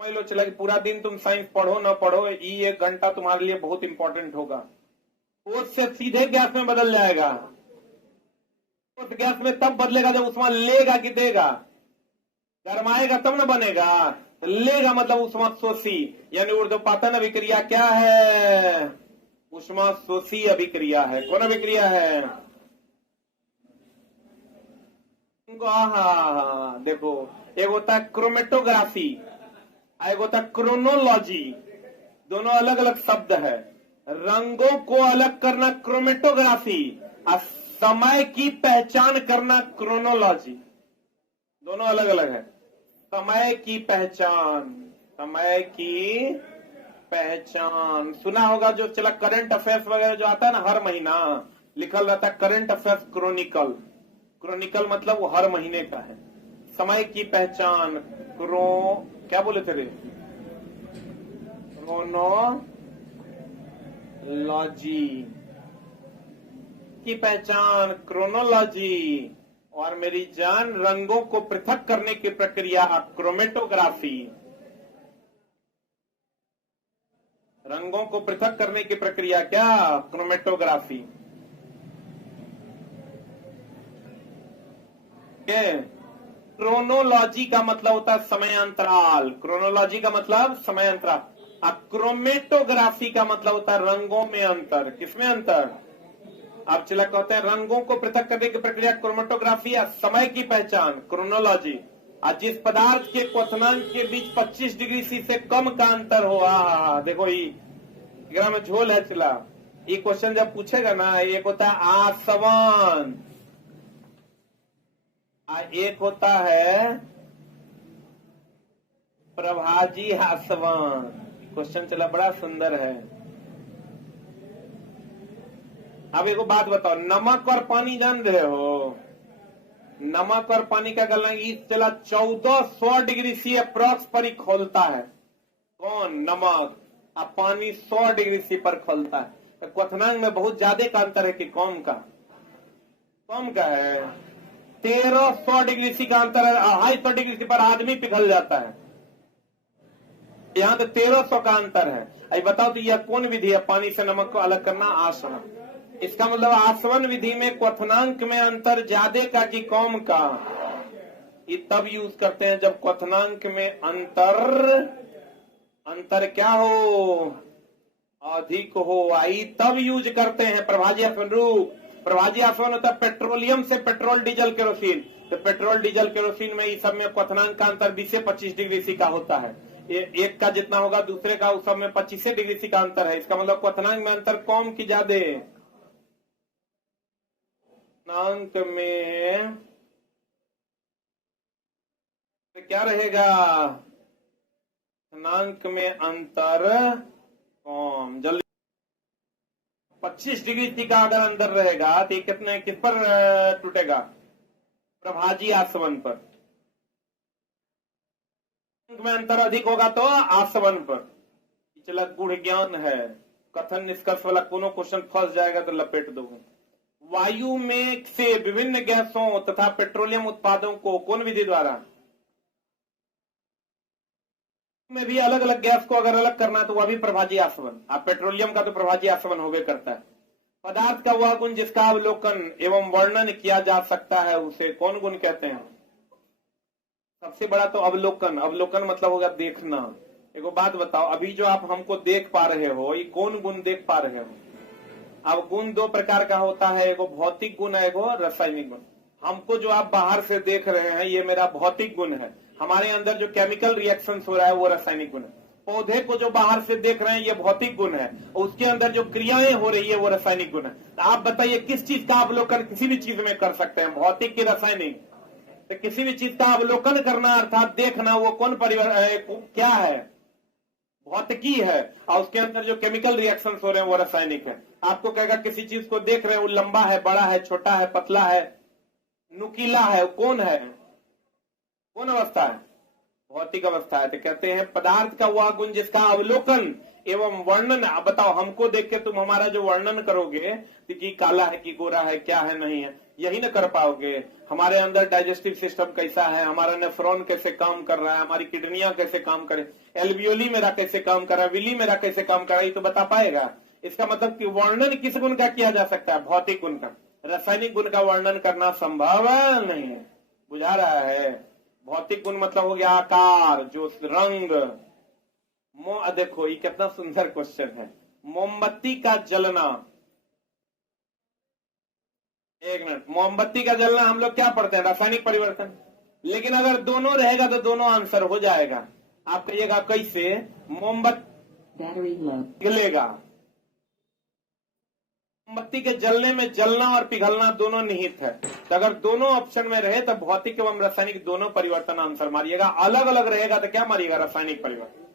समझ लो चला कि पूरा दिन तुम साइंस पढ़ो ना पढ़ो, ये 1 घंटा तुम्हारे लिए बहुत इंपॉर्टेंट होगा। फोर्स से सीधे गैस में बदल जाएगा। फोर्स गैस में तब बदलेगा जब उसमें लेगा कि देगा। गरमाएगा तब ना बनेगा, तो लेगा मतलब उष्मा शोषी, यानी ऊर्ध्वपातन अभिक्रिया क्या है? उष्मा शोषी अभिक्रिया है। कौन अभिक्रिया है? हाँ देखो, एक होता है क्रोमेटोग्राफी, एक होता है क्रोनोलॉजी। दोनों अलग अलग शब्द है। रंगों को अलग करना क्रोमेटोग्राफी और समय की पहचान करना क्रोनोलॉजी। दोनों अलग अलग है। समय की पहचान, समय की पहचान सुना होगा, जो चला करंट अफेयर्स वगैरह जो आता है ना, हर महीना लिखल रहता है करंट अफेयर्स क्रोनिकल। क्रोनिकल मतलब वो हर महीने का है। समय की पहचान क्या बोले थे रे? क्रोनोलॉजी की पहचान, क्रोनोलॉजी। और मेरी जान, रंगों को पृथक करने की प्रक्रिया क्रोमेटोग्राफी। रंगों को पृथक करने की प्रक्रिया क्या? क्रोमेटोग्राफी। क्रोनोलॉजी का मतलब होता है समय अंतराल। क्रोनोलॉजी का मतलब समय अंतराल। क्रोमेटोग्राफी का मतलब होता है रंगों में अंतर। किसमें अंतर? आप चला कहते हैं रंगों को पृथक करने की प्रक्रिया क्रोमेटोग्राफी या समय की पहचान क्रोनोलॉजी। आज जिस पदार्थ के क्वथनांक के बीच 25 डिग्री सी से कम का अंतर हो, देखो ये में झोल है। चला ये क्वेश्चन जब पूछेगा ना, एक होता है आसवन, एक होता है प्रभाजी आसवन। क्वेश्चन चला बड़ा सुंदर है। अब एक बात बताओ, नमक और पानी जान रहे हो? नमक और पानी का गलना चला 1400 डिग्री सी अप्रॉक्स पर ही खोलता है। कौन? नमक। अब पानी 100 डिग्री सी पर खोलता है। तो क्वथनांक में बहुत ज्यादा का अंतर है कि कम का? कम का है। 1300 डिग्री सी का अंतर है। 250 डिग्री सी पर आदमी पिघल जाता है, यहाँ तो 1300 का अंतर है। अब बताओ तो यह कौन विधि है पानी से नमक को अलग करना? आसवन। इसका मतलब आसवन विधि में क्वथनांक में अंतर ज्यादा का कि कम का? ये तब यूज करते हैं जब क्वथनांक में अंतर क्या हो? अधिक हो। आई तब यूज करते हैं प्रभाजी आसवन रूप। प्रभाजी आसवन होता है पेट्रोलियम से पेट्रोल डीजल केरोसिन। तो पेट्रोल डीजल केरोसिन में इस सब में क्वथनांक का अंतर 20 से 25 डिग्री सी का होता है। एक का जितना होगा दूसरे का उस सब में 25 डिग्री सी का अंतर है। इसका मतलब क्वथनांक में अंतर कम की ज्यादा? क्वथनांक में क्या रहेगा? क्वथनांक में अंतर कम। जल्दी 25 डिग्री सी का अगर अंदर रहेगा तो कितने किस पर टूटेगा? प्रभाजी आसवन पर। में अंतर अधिक होगा तो आसवन पर। चला गुण ज्ञान है, कथन निष्कर्ष वाला कोनो क्वेश्चन फंस जाएगा तो लपेट दोगे। वायु में से विभिन्न गैसों तथा पेट्रोलियम उत्पादों को कौन विधि द्वारा? में भी अलग अलग गैस को अगर अलग करना तो वह भी प्रभाजी आसवन। आप पेट्रोलियम का तो प्रभाजी आसवन होवे करता है। पदार्थ का वह गुण जिसका अवलोकन एवं वर्णन किया जा सकता है उसे कौन गुण कहते हैं? सबसे बड़ा तो अवलोकन। अवलोकन मतलब होगा देखना। एक बात बताओ, अभी जो आप हमको देख पा रहे हो, ये कौन गुण देख पा रहे हो? अब गुण दो प्रकार का होता है, एगो भौतिक गुण है, एगो रासायनिक गुण। हमको जो आप बाहर से देख रहे हैं ये मेरा भौतिक गुण है। हमारे अंदर जो केमिकल रिएक्शन हो रहा है वो रासायनिक गुण है। पौधे को जो बाहर से देख रहे हैं ये भौतिक गुण है, और उसके अंदर जो क्रियाएं हो रही है वो रासायनिक गुण है। तो आप बताइए किस चीज का अवलोकन किसी भी चीज में कर सकते हैं, भौतिक की रासायनिक? तो किसी भी चीज का अवलोकन करना अर्थात देखना, वो कौन क्या है? भौतिकी है। और उसके अंदर जो केमिकल रिएक्शन हो रहे हैं वो रासायनिक है। आपको कहेगा किसी चीज को देख रहे हैं, वो लंबा है, बड़ा है, छोटा है, पतला है, नुकीला है, कौन है? कौन अवस्था है? भौतिक अवस्था है। तो कहते हैं पदार्थ का वह गुण जिसका अवलोकन एवं वर्णन। अब बताओ, हमको देख के तुम हमारा जो वर्णन करोगे कि काला है कि गोरा है, क्या है नहीं है, यही ना कर पाओगे। हमारे अंदर डाइजेस्टिव सिस्टम कैसा है, हमारा नेफ्रॉन कैसे काम कर रहा है, हमारी किडनियां कैसे काम करे, एल्वियोली मेरा कैसे काम कर रहा है, विली मेरा कैसे काम कर रहा है, ये तो बता पाएगा। इसका मतलब कि वर्णन किस गुण का किया जा सकता है? भौतिक गुण का। रासायनिक गुण का वर्णन करना संभव नहीं है। बुझा रहा है? भौतिक गुण मतलब हो गया आकार, जो रंग। देखो ये कितना सुंदर क्वेश्चन है। मोमबत्ती का जलना, एक मिनट, मोमबत्ती का जलना हम लोग क्या पढ़ते हैं? रासायनिक परिवर्तन। लेकिन अगर दोनों रहेगा तो दोनों आंसर हो जाएगा। आप कहिएगा कैसे? मोमबत्ती पिघलेगा। मोमबत्ती के जलने में जलना और पिघलना दोनों निहित है। तो अगर दोनों ऑप्शन में रहे तो भौतिक एवं रासायनिक दोनों परिवर्तन आंसर मारिएगा। अलग अलग रहेगा तो क्या मारिएगा? रासायनिक परिवर्तन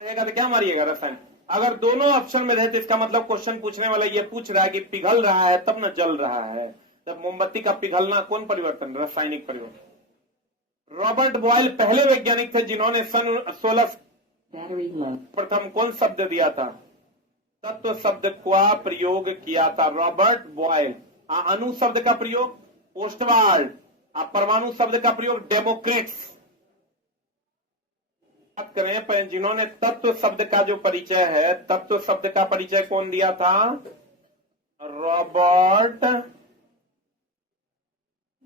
रहेगा तो क्या मारिएगा? रासायनिक। अगर दोनों ऑप्शन में रहे तो इसका मतलब क्वेश्चन पूछने वाला ये पूछ रहा है कि पिघल रहा है तब न जल रहा है। तब मोमबत्ती का पिघलना कौन परिवर्तन? रासायनिक परिवर्तन। रॉबर्ट बॉयल पहले वैज्ञानिक थे जिन्होंने सन 16 प्रथम कौन शब्द दिया था? तत्व शब्द का प्रयोग किया था रॉबर्ट बॉयल। अणु शब्द का प्रयोग ओस्टवाल्ड। परमाणु शब्द का प्रयोग डेमोक्रिट्स। बात करें जिन्होंने तत्व शब्द का जो परिचय है, तत्व शब्द का परिचय कौन दिया था? Robert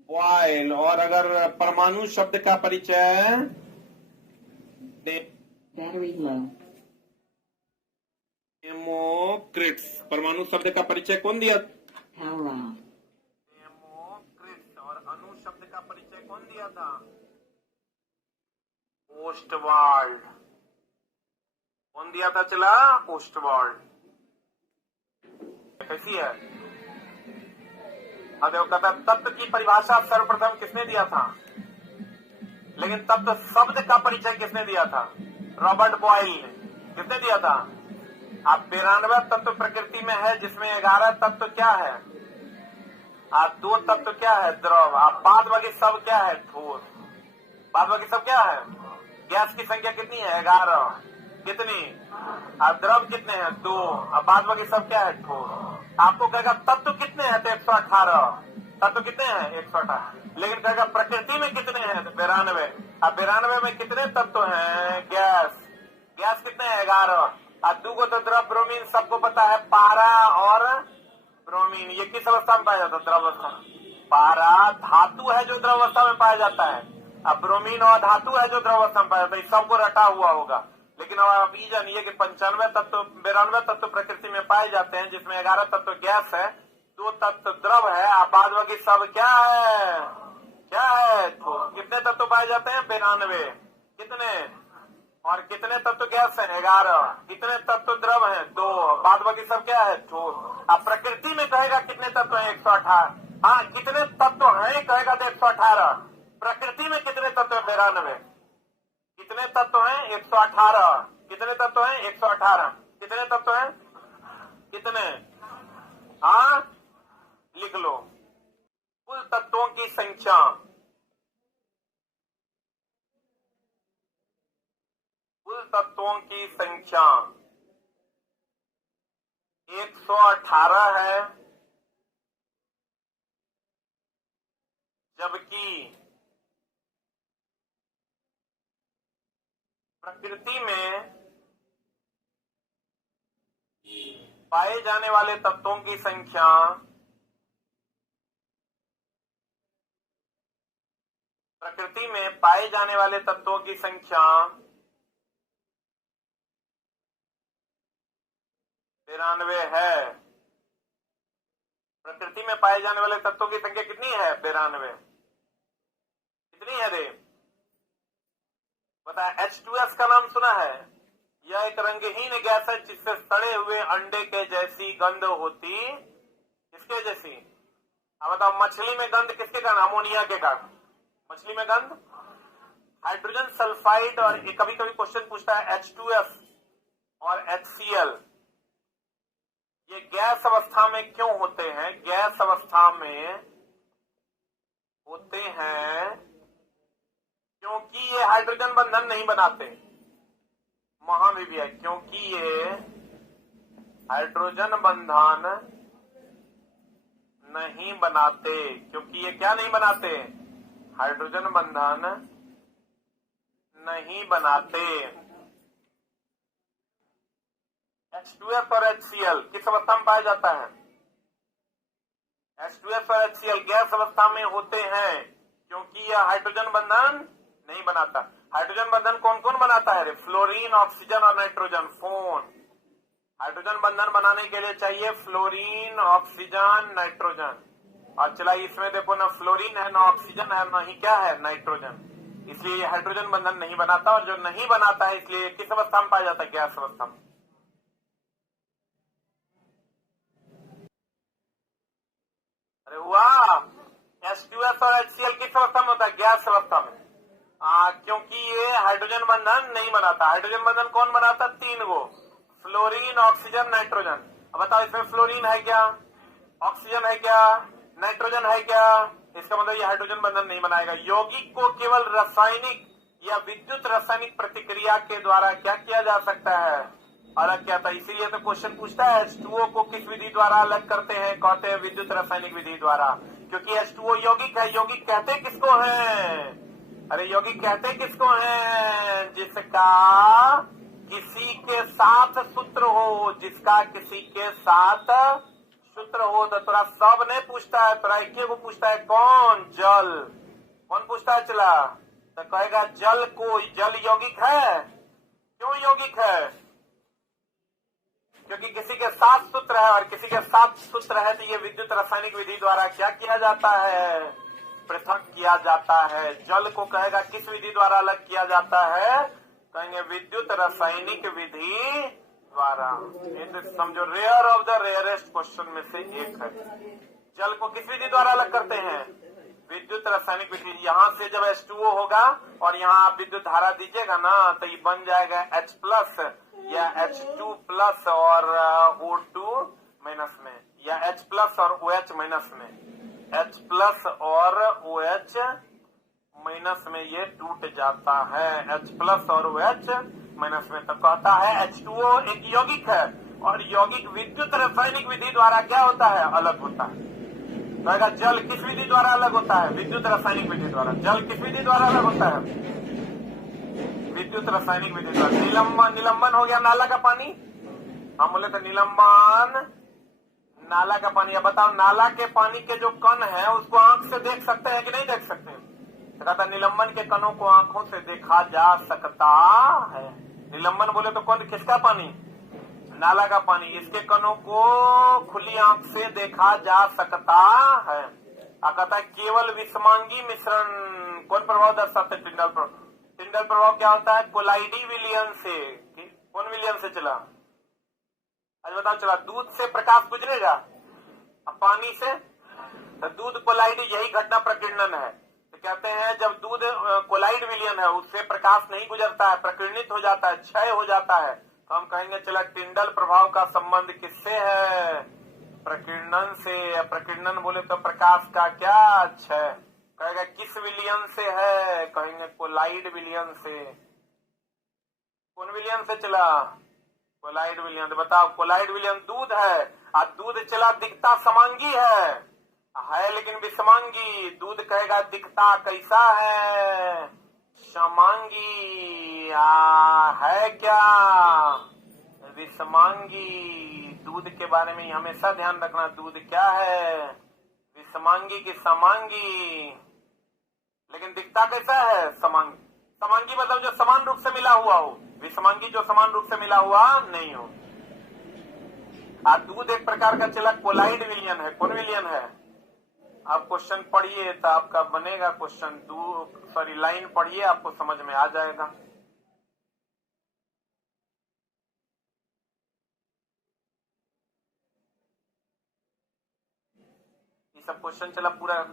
Boyle. और अगर परमाणु शब्द का परिचय डेमोक्रिट्स। परमाणु शब्द का परिचय कौन दिया? डेमोक्रिट्स। और अणु शब्द का परिचय कौन दिया था? ओस्टवाल्ड। कौन दिया था? चला ओस्टवाल्ड। कैसी है? देखो, कहता तत्व की परिभाषा सर्वप्रथम किसने दिया था? लेकिन तत्व शब्द का परिचय किसने दिया था? रॉबर्ट बॉयल ने। किसने दिया था? आप 92 तत्व प्रकृति में है, जिसमें 11 तत्व क्या है? आप 2 तत्व क्या है? द्रव। आप बाद बाकी सब क्या है? ठोस। बाद बाकी सब क्या है? गैस की संख्या कितनी है? 11। कितनी? और द्रव कितने हैं? 2। अब बाद बाकी सब क्या है? ठोस। आपको कहेगा तत्व कितने हैं? तो 118। तत्व कितने हैं? 118। लेकिन कहेगा प्रकृति में कितने हैं? तो 92। अब 92 में कितने तत्व हैं? गैस। गैस कितने हैं? 11। और 2 को तो द्रव, ब्रोमीन सबको पता है। पारा और ब्रोमीन ये किस अवस्था में पाया जाता है? द्रव अवस्था। पारा धातु है जो द्रव अवस्था में पाया जाता है। अब ब्रोमीन और धातु है जो द्रव अवस्था में पाया जाता है। सबको रटा हुआ होगा। लेकिन अब आप ये जानिए कि 92 तत्व प्रकृति में पाए जाते हैं, जिसमें 11 तत्व गैस है, 2 तत्व द्रव है। आप बाद बाकी सब क्या है? क्या है? तो कितने तत्व पाए जाते हैं? 92। कितने? और कितने तत्व गैस है? 11। कितने तत्व द्रव है? 2। बाद बाकी सब क्या है? ठोस। अब प्रकृति में कहेगा कितने तत्व है? 118। हाँ, कितने तत्व है कहेगा तो 118। प्रकृति में कितने तत्व है? 92। कितने तत्व हैं? 118। कितने तत्व हैं? 118। कितने तत्व हैं? कितने? हाँ, लिख लो। कुल तत्वों की संख्या, कुल तत्वों की संख्या 118 है, जबकि प्रकृति में पाए जाने वाले तत्वों की संख्या प्रकृति में पाए जाने वाले तत्वों की संख्या 92 है। प्रकृति में पाए जाने वाले तत्वों की संख्या कितनी है? 92। कितनी है रे? पता है? H2S का नाम सुना है? यह एक रंगहीन गैस है जिससे सड़े हुए अंडे के जैसी गंध होती। किसके जैसी? अब बताओ, मछली में गंध किसके कारण? अमोनिया के कारण। मछली में गंध हाइड्रोजन सल्फाइड। और कभी कभी क्वेश्चन पूछता है H2S और HCl, ये गैस अवस्था में क्यों होते हैं? गैस अवस्था में होते हैं क्योंकि ये हाइड्रोजन बंधन नहीं बनाते। वहां भी है, क्योंकि ये हाइड्रोजन बंधन नहीं बनाते, क्योंकि ये क्या नहीं बनाते, हाइड्रोजन बंधन नहीं बनाते। H2S और HCl किस अवस्था में पाया जाता है? H2S और HCl गैस अवस्था में होते हैं, क्योंकि यह हाइड्रोजन बंधन नहीं बनाता। हाइड्रोजन बंधन कौन कौन बनाता है? फ्लोरीन, ऑक्सीजन और नाइट्रोजन, फोन। हाइड्रोजन बंधन बनाने के लिए चाहिए फ्लोरीन, ऑक्सीजन, नाइट्रोजन। और चला इसमें देखो ना फ्लोरीन है, ना ऑक्सीजन है, ना ही क्या है, नाइट्रोजन। इसलिए हाइड्रोजन बंधन नहीं बनाता, और जो नहीं बनाता है इसलिए किस अवस्था में पाया जाता है? गैस अवस्था में। अरे वाह, H2S और HCl किस अवस्था में होता है? गैस अवस्था में। क्योंकि ये हाइड्रोजन बंधन नहीं बनाता। हाइड्रोजन बंधन कौन बनाता? 3 गो, फ्लोरीन, ऑक्सीजन, नाइट्रोजन। अब बताओ इसमें फ्लोरीन है क्या, ऑक्सीजन है क्या, नाइट्रोजन है क्या? इसका मतलब ये हाइड्रोजन बंधन नहीं बनाएगा। यौगिक को केवल रासायनिक या विद्युत रासायनिक प्रतिक्रिया के द्वारा क्या किया जा सकता है? अलग किया था। इसीलिए तो क्वेश्चन पूछता है H2O को किस विधि द्वारा अलग करते हैं? कहते हैं विद्युत रासायनिक विधि द्वारा, क्योंकि H2O यौगिक है। यौगिक कहते किसको हैं? अरे यौगिक कहते किसको हैं? जिसका किसी के साथ सूत्र हो, जिसका किसी के साथ सूत्र हो। तो तोरा सब नहीं पूछता है, तोरा एक को पूछता है, कौन? जल। कौन पूछता है? चला तो कहेगा जल को। जल यौगिक है। क्यों यौगिक है? क्योंकि किसी के साथ सूत्र है, और किसी के साथ सूत्र है तो ये विद्युत रासायनिक विधि द्वारा क्या किया जाता है? पृथक किया जाता है। जल को कहेगा किस विधि द्वारा अलग किया जाता है? कहेंगे विद्युत रासायनिक विधि द्वारा। समझो rare of the rarest question में से एक है। जल को किस विधि द्वारा अलग करते हैं? विद्युत रासायनिक विधि। यहाँ से जब H2O होगा और यहाँ आप विद्युत धारा दीजिएगा ना, तो ये बन जाएगा H+ या H2+ और O2- में, या H+ और OH- में। H+ और OH- में ये टूट जाता है। H+ और OH- में। तो कहता है H2O एक यौगिक है, और यौगिक विद्युत रासायनिक विधि द्वारा क्या होता है? अलग होता है। कहेगा जल किस विधि द्वारा अलग होता है? विद्युत रासायनिक विधि द्वारा। जल किस विधि द्वारा अलग होता है? विद्युत रासायनिक विधि द्वारा। निलंबन, निलंबन हो गया नाला का पानी। हम बोले तो निलंबन नाला का पानी। अब बताओ नाला के पानी के जो कण है उसको आंख से देख सकते हैं कि नहीं देख सकते? तो कहता निलंबन के कणों को आंखों से देखा जा सकता है। निलंबन बोले तो कौन, किसका पानी? नाला का पानी। इसके कणों को खुली आंख से देखा जा सकता है। कहता है केवल विषमांगी मिश्रण। कौन प्रभाव दर्शाते? टिंडल प्रभाव। टिंडल प्रभाव क्या होता है? कोलाइडी विलियन से। कौन विलियन से? चला आज बताओ। चला दूध से प्रकाश गुजरेगा, अब पानी से तो दूध कोलाइड, यही घटना प्रकीर्णन है। तो कहते हैं जब दूध कोलाइड विलियन है उससे प्रकाश नहीं गुजरता है, प्रकीर्णित हो जाता है, क्षय हो जाता है। तो हम कहेंगे चला टिंडल प्रभाव का संबंध किससे है? प्रकीर्णन से। प्रकीर्णन बोले तो प्रकाश का क्या? क्षय। कहेगा किस विलियन से है? कहेंगे कोलाइड विलियन से। कौन विलियन से? चला कोलाइड विलियन। बताओ कोलाइड विलियन दूध है, और दूध चला दिखता समांगी है लेकिन विषमांगी। दूध कहेगा दिखता कैसा है? समांगी। है क्या? विषमांगी। दूध के बारे में हमेशा ध्यान रखना, दूध क्या है? विषमांगी की समांगी। लेकिन दिखता कैसा है? समांगी। समांगी मतलब जो समान रूप से मिला हुआ हो। विषमांगी जो समान रूप से मिला हुआ नहीं हो। दूध एक प्रकार का चला कोलाइड विलियन है। कौन विलियन है? आप क्वेश्चन पढ़िए तो आपका बनेगा क्वेश्चन। लाइन पढ़िए, आपको समझ में आ जाएगा। ये सब क्वेश्चन चला पूरा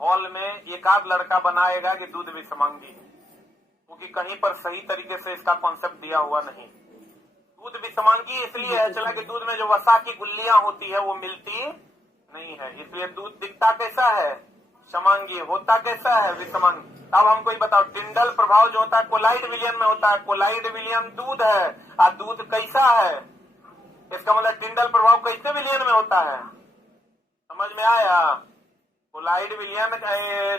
हॉल में एक आध लड़का बनाएगा कि दूध विषमांगी, क्योंकि कहीं पर सही तरीके से इसका कॉन्सेप्ट दिया हुआ नहीं। दूध विषमांगी इसलिए है चला कि दूध में जो वसा की गुल्लियां होती है वो मिलती नहीं है, इसलिए दूध दिखता कैसा है? समांगी। होता कैसा है? विषमांगी। अब हमको ये बताओ, टिंडल प्रभाव जो होता है कोलाइड विलयन में होता है। कोलाइड विलयन दूध है और दूध कैसा है, इसका मतलब टिंडल प्रभाव कैसे विलयन में होता है, समझ में आया। कोलाइड विलयन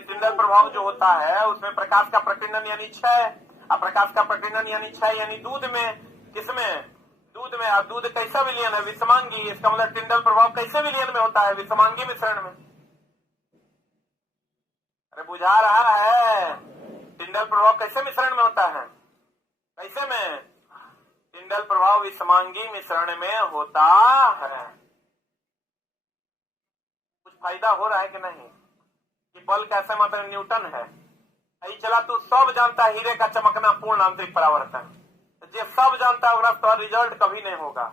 टिंडल प्रभाव जो होता है उसमें प्रकाश का प्रकीर्णन यानी क्षय, और प्रकाश का प्रकीर्णन यानी क्षय यानी दूध में, किसमें, दूध में। और दूध कैसा विलयन है, विषमांगी। इसका मतलब टिंडल प्रभाव कैसे विलयन में होता है, विषमांगी मिश्रण में। अरे बुझा रहा है, टिंडल प्रभाव कैसे मिश्रण में होता है, कैसे में, टिंडल प्रभाव विषमांगी मिश्रण में होता है। कुछ फायदा हो रहा है कि नहीं, कि बल कैसे मतलब न्यूटन है। आई चला तू सब जानता है हीरे का चमकना पूर्ण आंतरिक परावर्तन, जे सब जानता है तो रिजल्ट कभी नहीं होगा।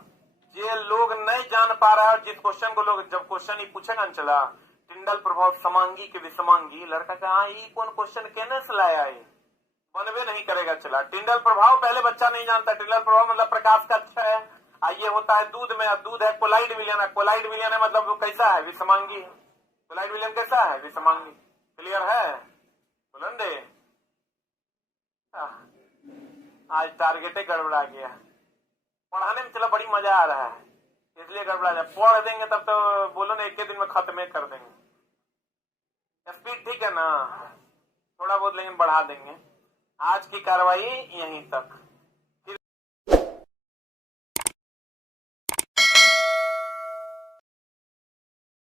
जे लोग नहीं जान पा रहा है, जिस क्वेश्चन को लोग जब क्वेश्चन ही पूछेगा न चला टिंडल प्रभाव समांगी के विषमांगी, लड़का का हाँ ये कौन क्वेश्चन कहने से लाया है, बनवे नहीं करेगा। चला टिंडल प्रभाव पहले बच्चा नहीं जानता, टिंडल प्रभाव मतलब प्रकाश का क्षय है। ये होता है दूध में, दूध है कोलाइड विलयन है। कोलाइड विलयन है मतलब वो कैसा है, विषमांगी है। कोलाइड विलयन कैसा है, विषमांगी। क्लियर है बुलंदे। आज टारगेटे गड़बड़ा गया, पढ़ाने में चला बड़ी मजा आ रहा है इसलिए गड़बड़ा जाए। पढ़ देंगे तब तो बोलो ना एक दिन में खत्म कर देंगे। स्पीड ठीक है ना, थोड़ा बहुत लेकिन बढ़ा देंगे। आज की कार्रवाई यहीं तक।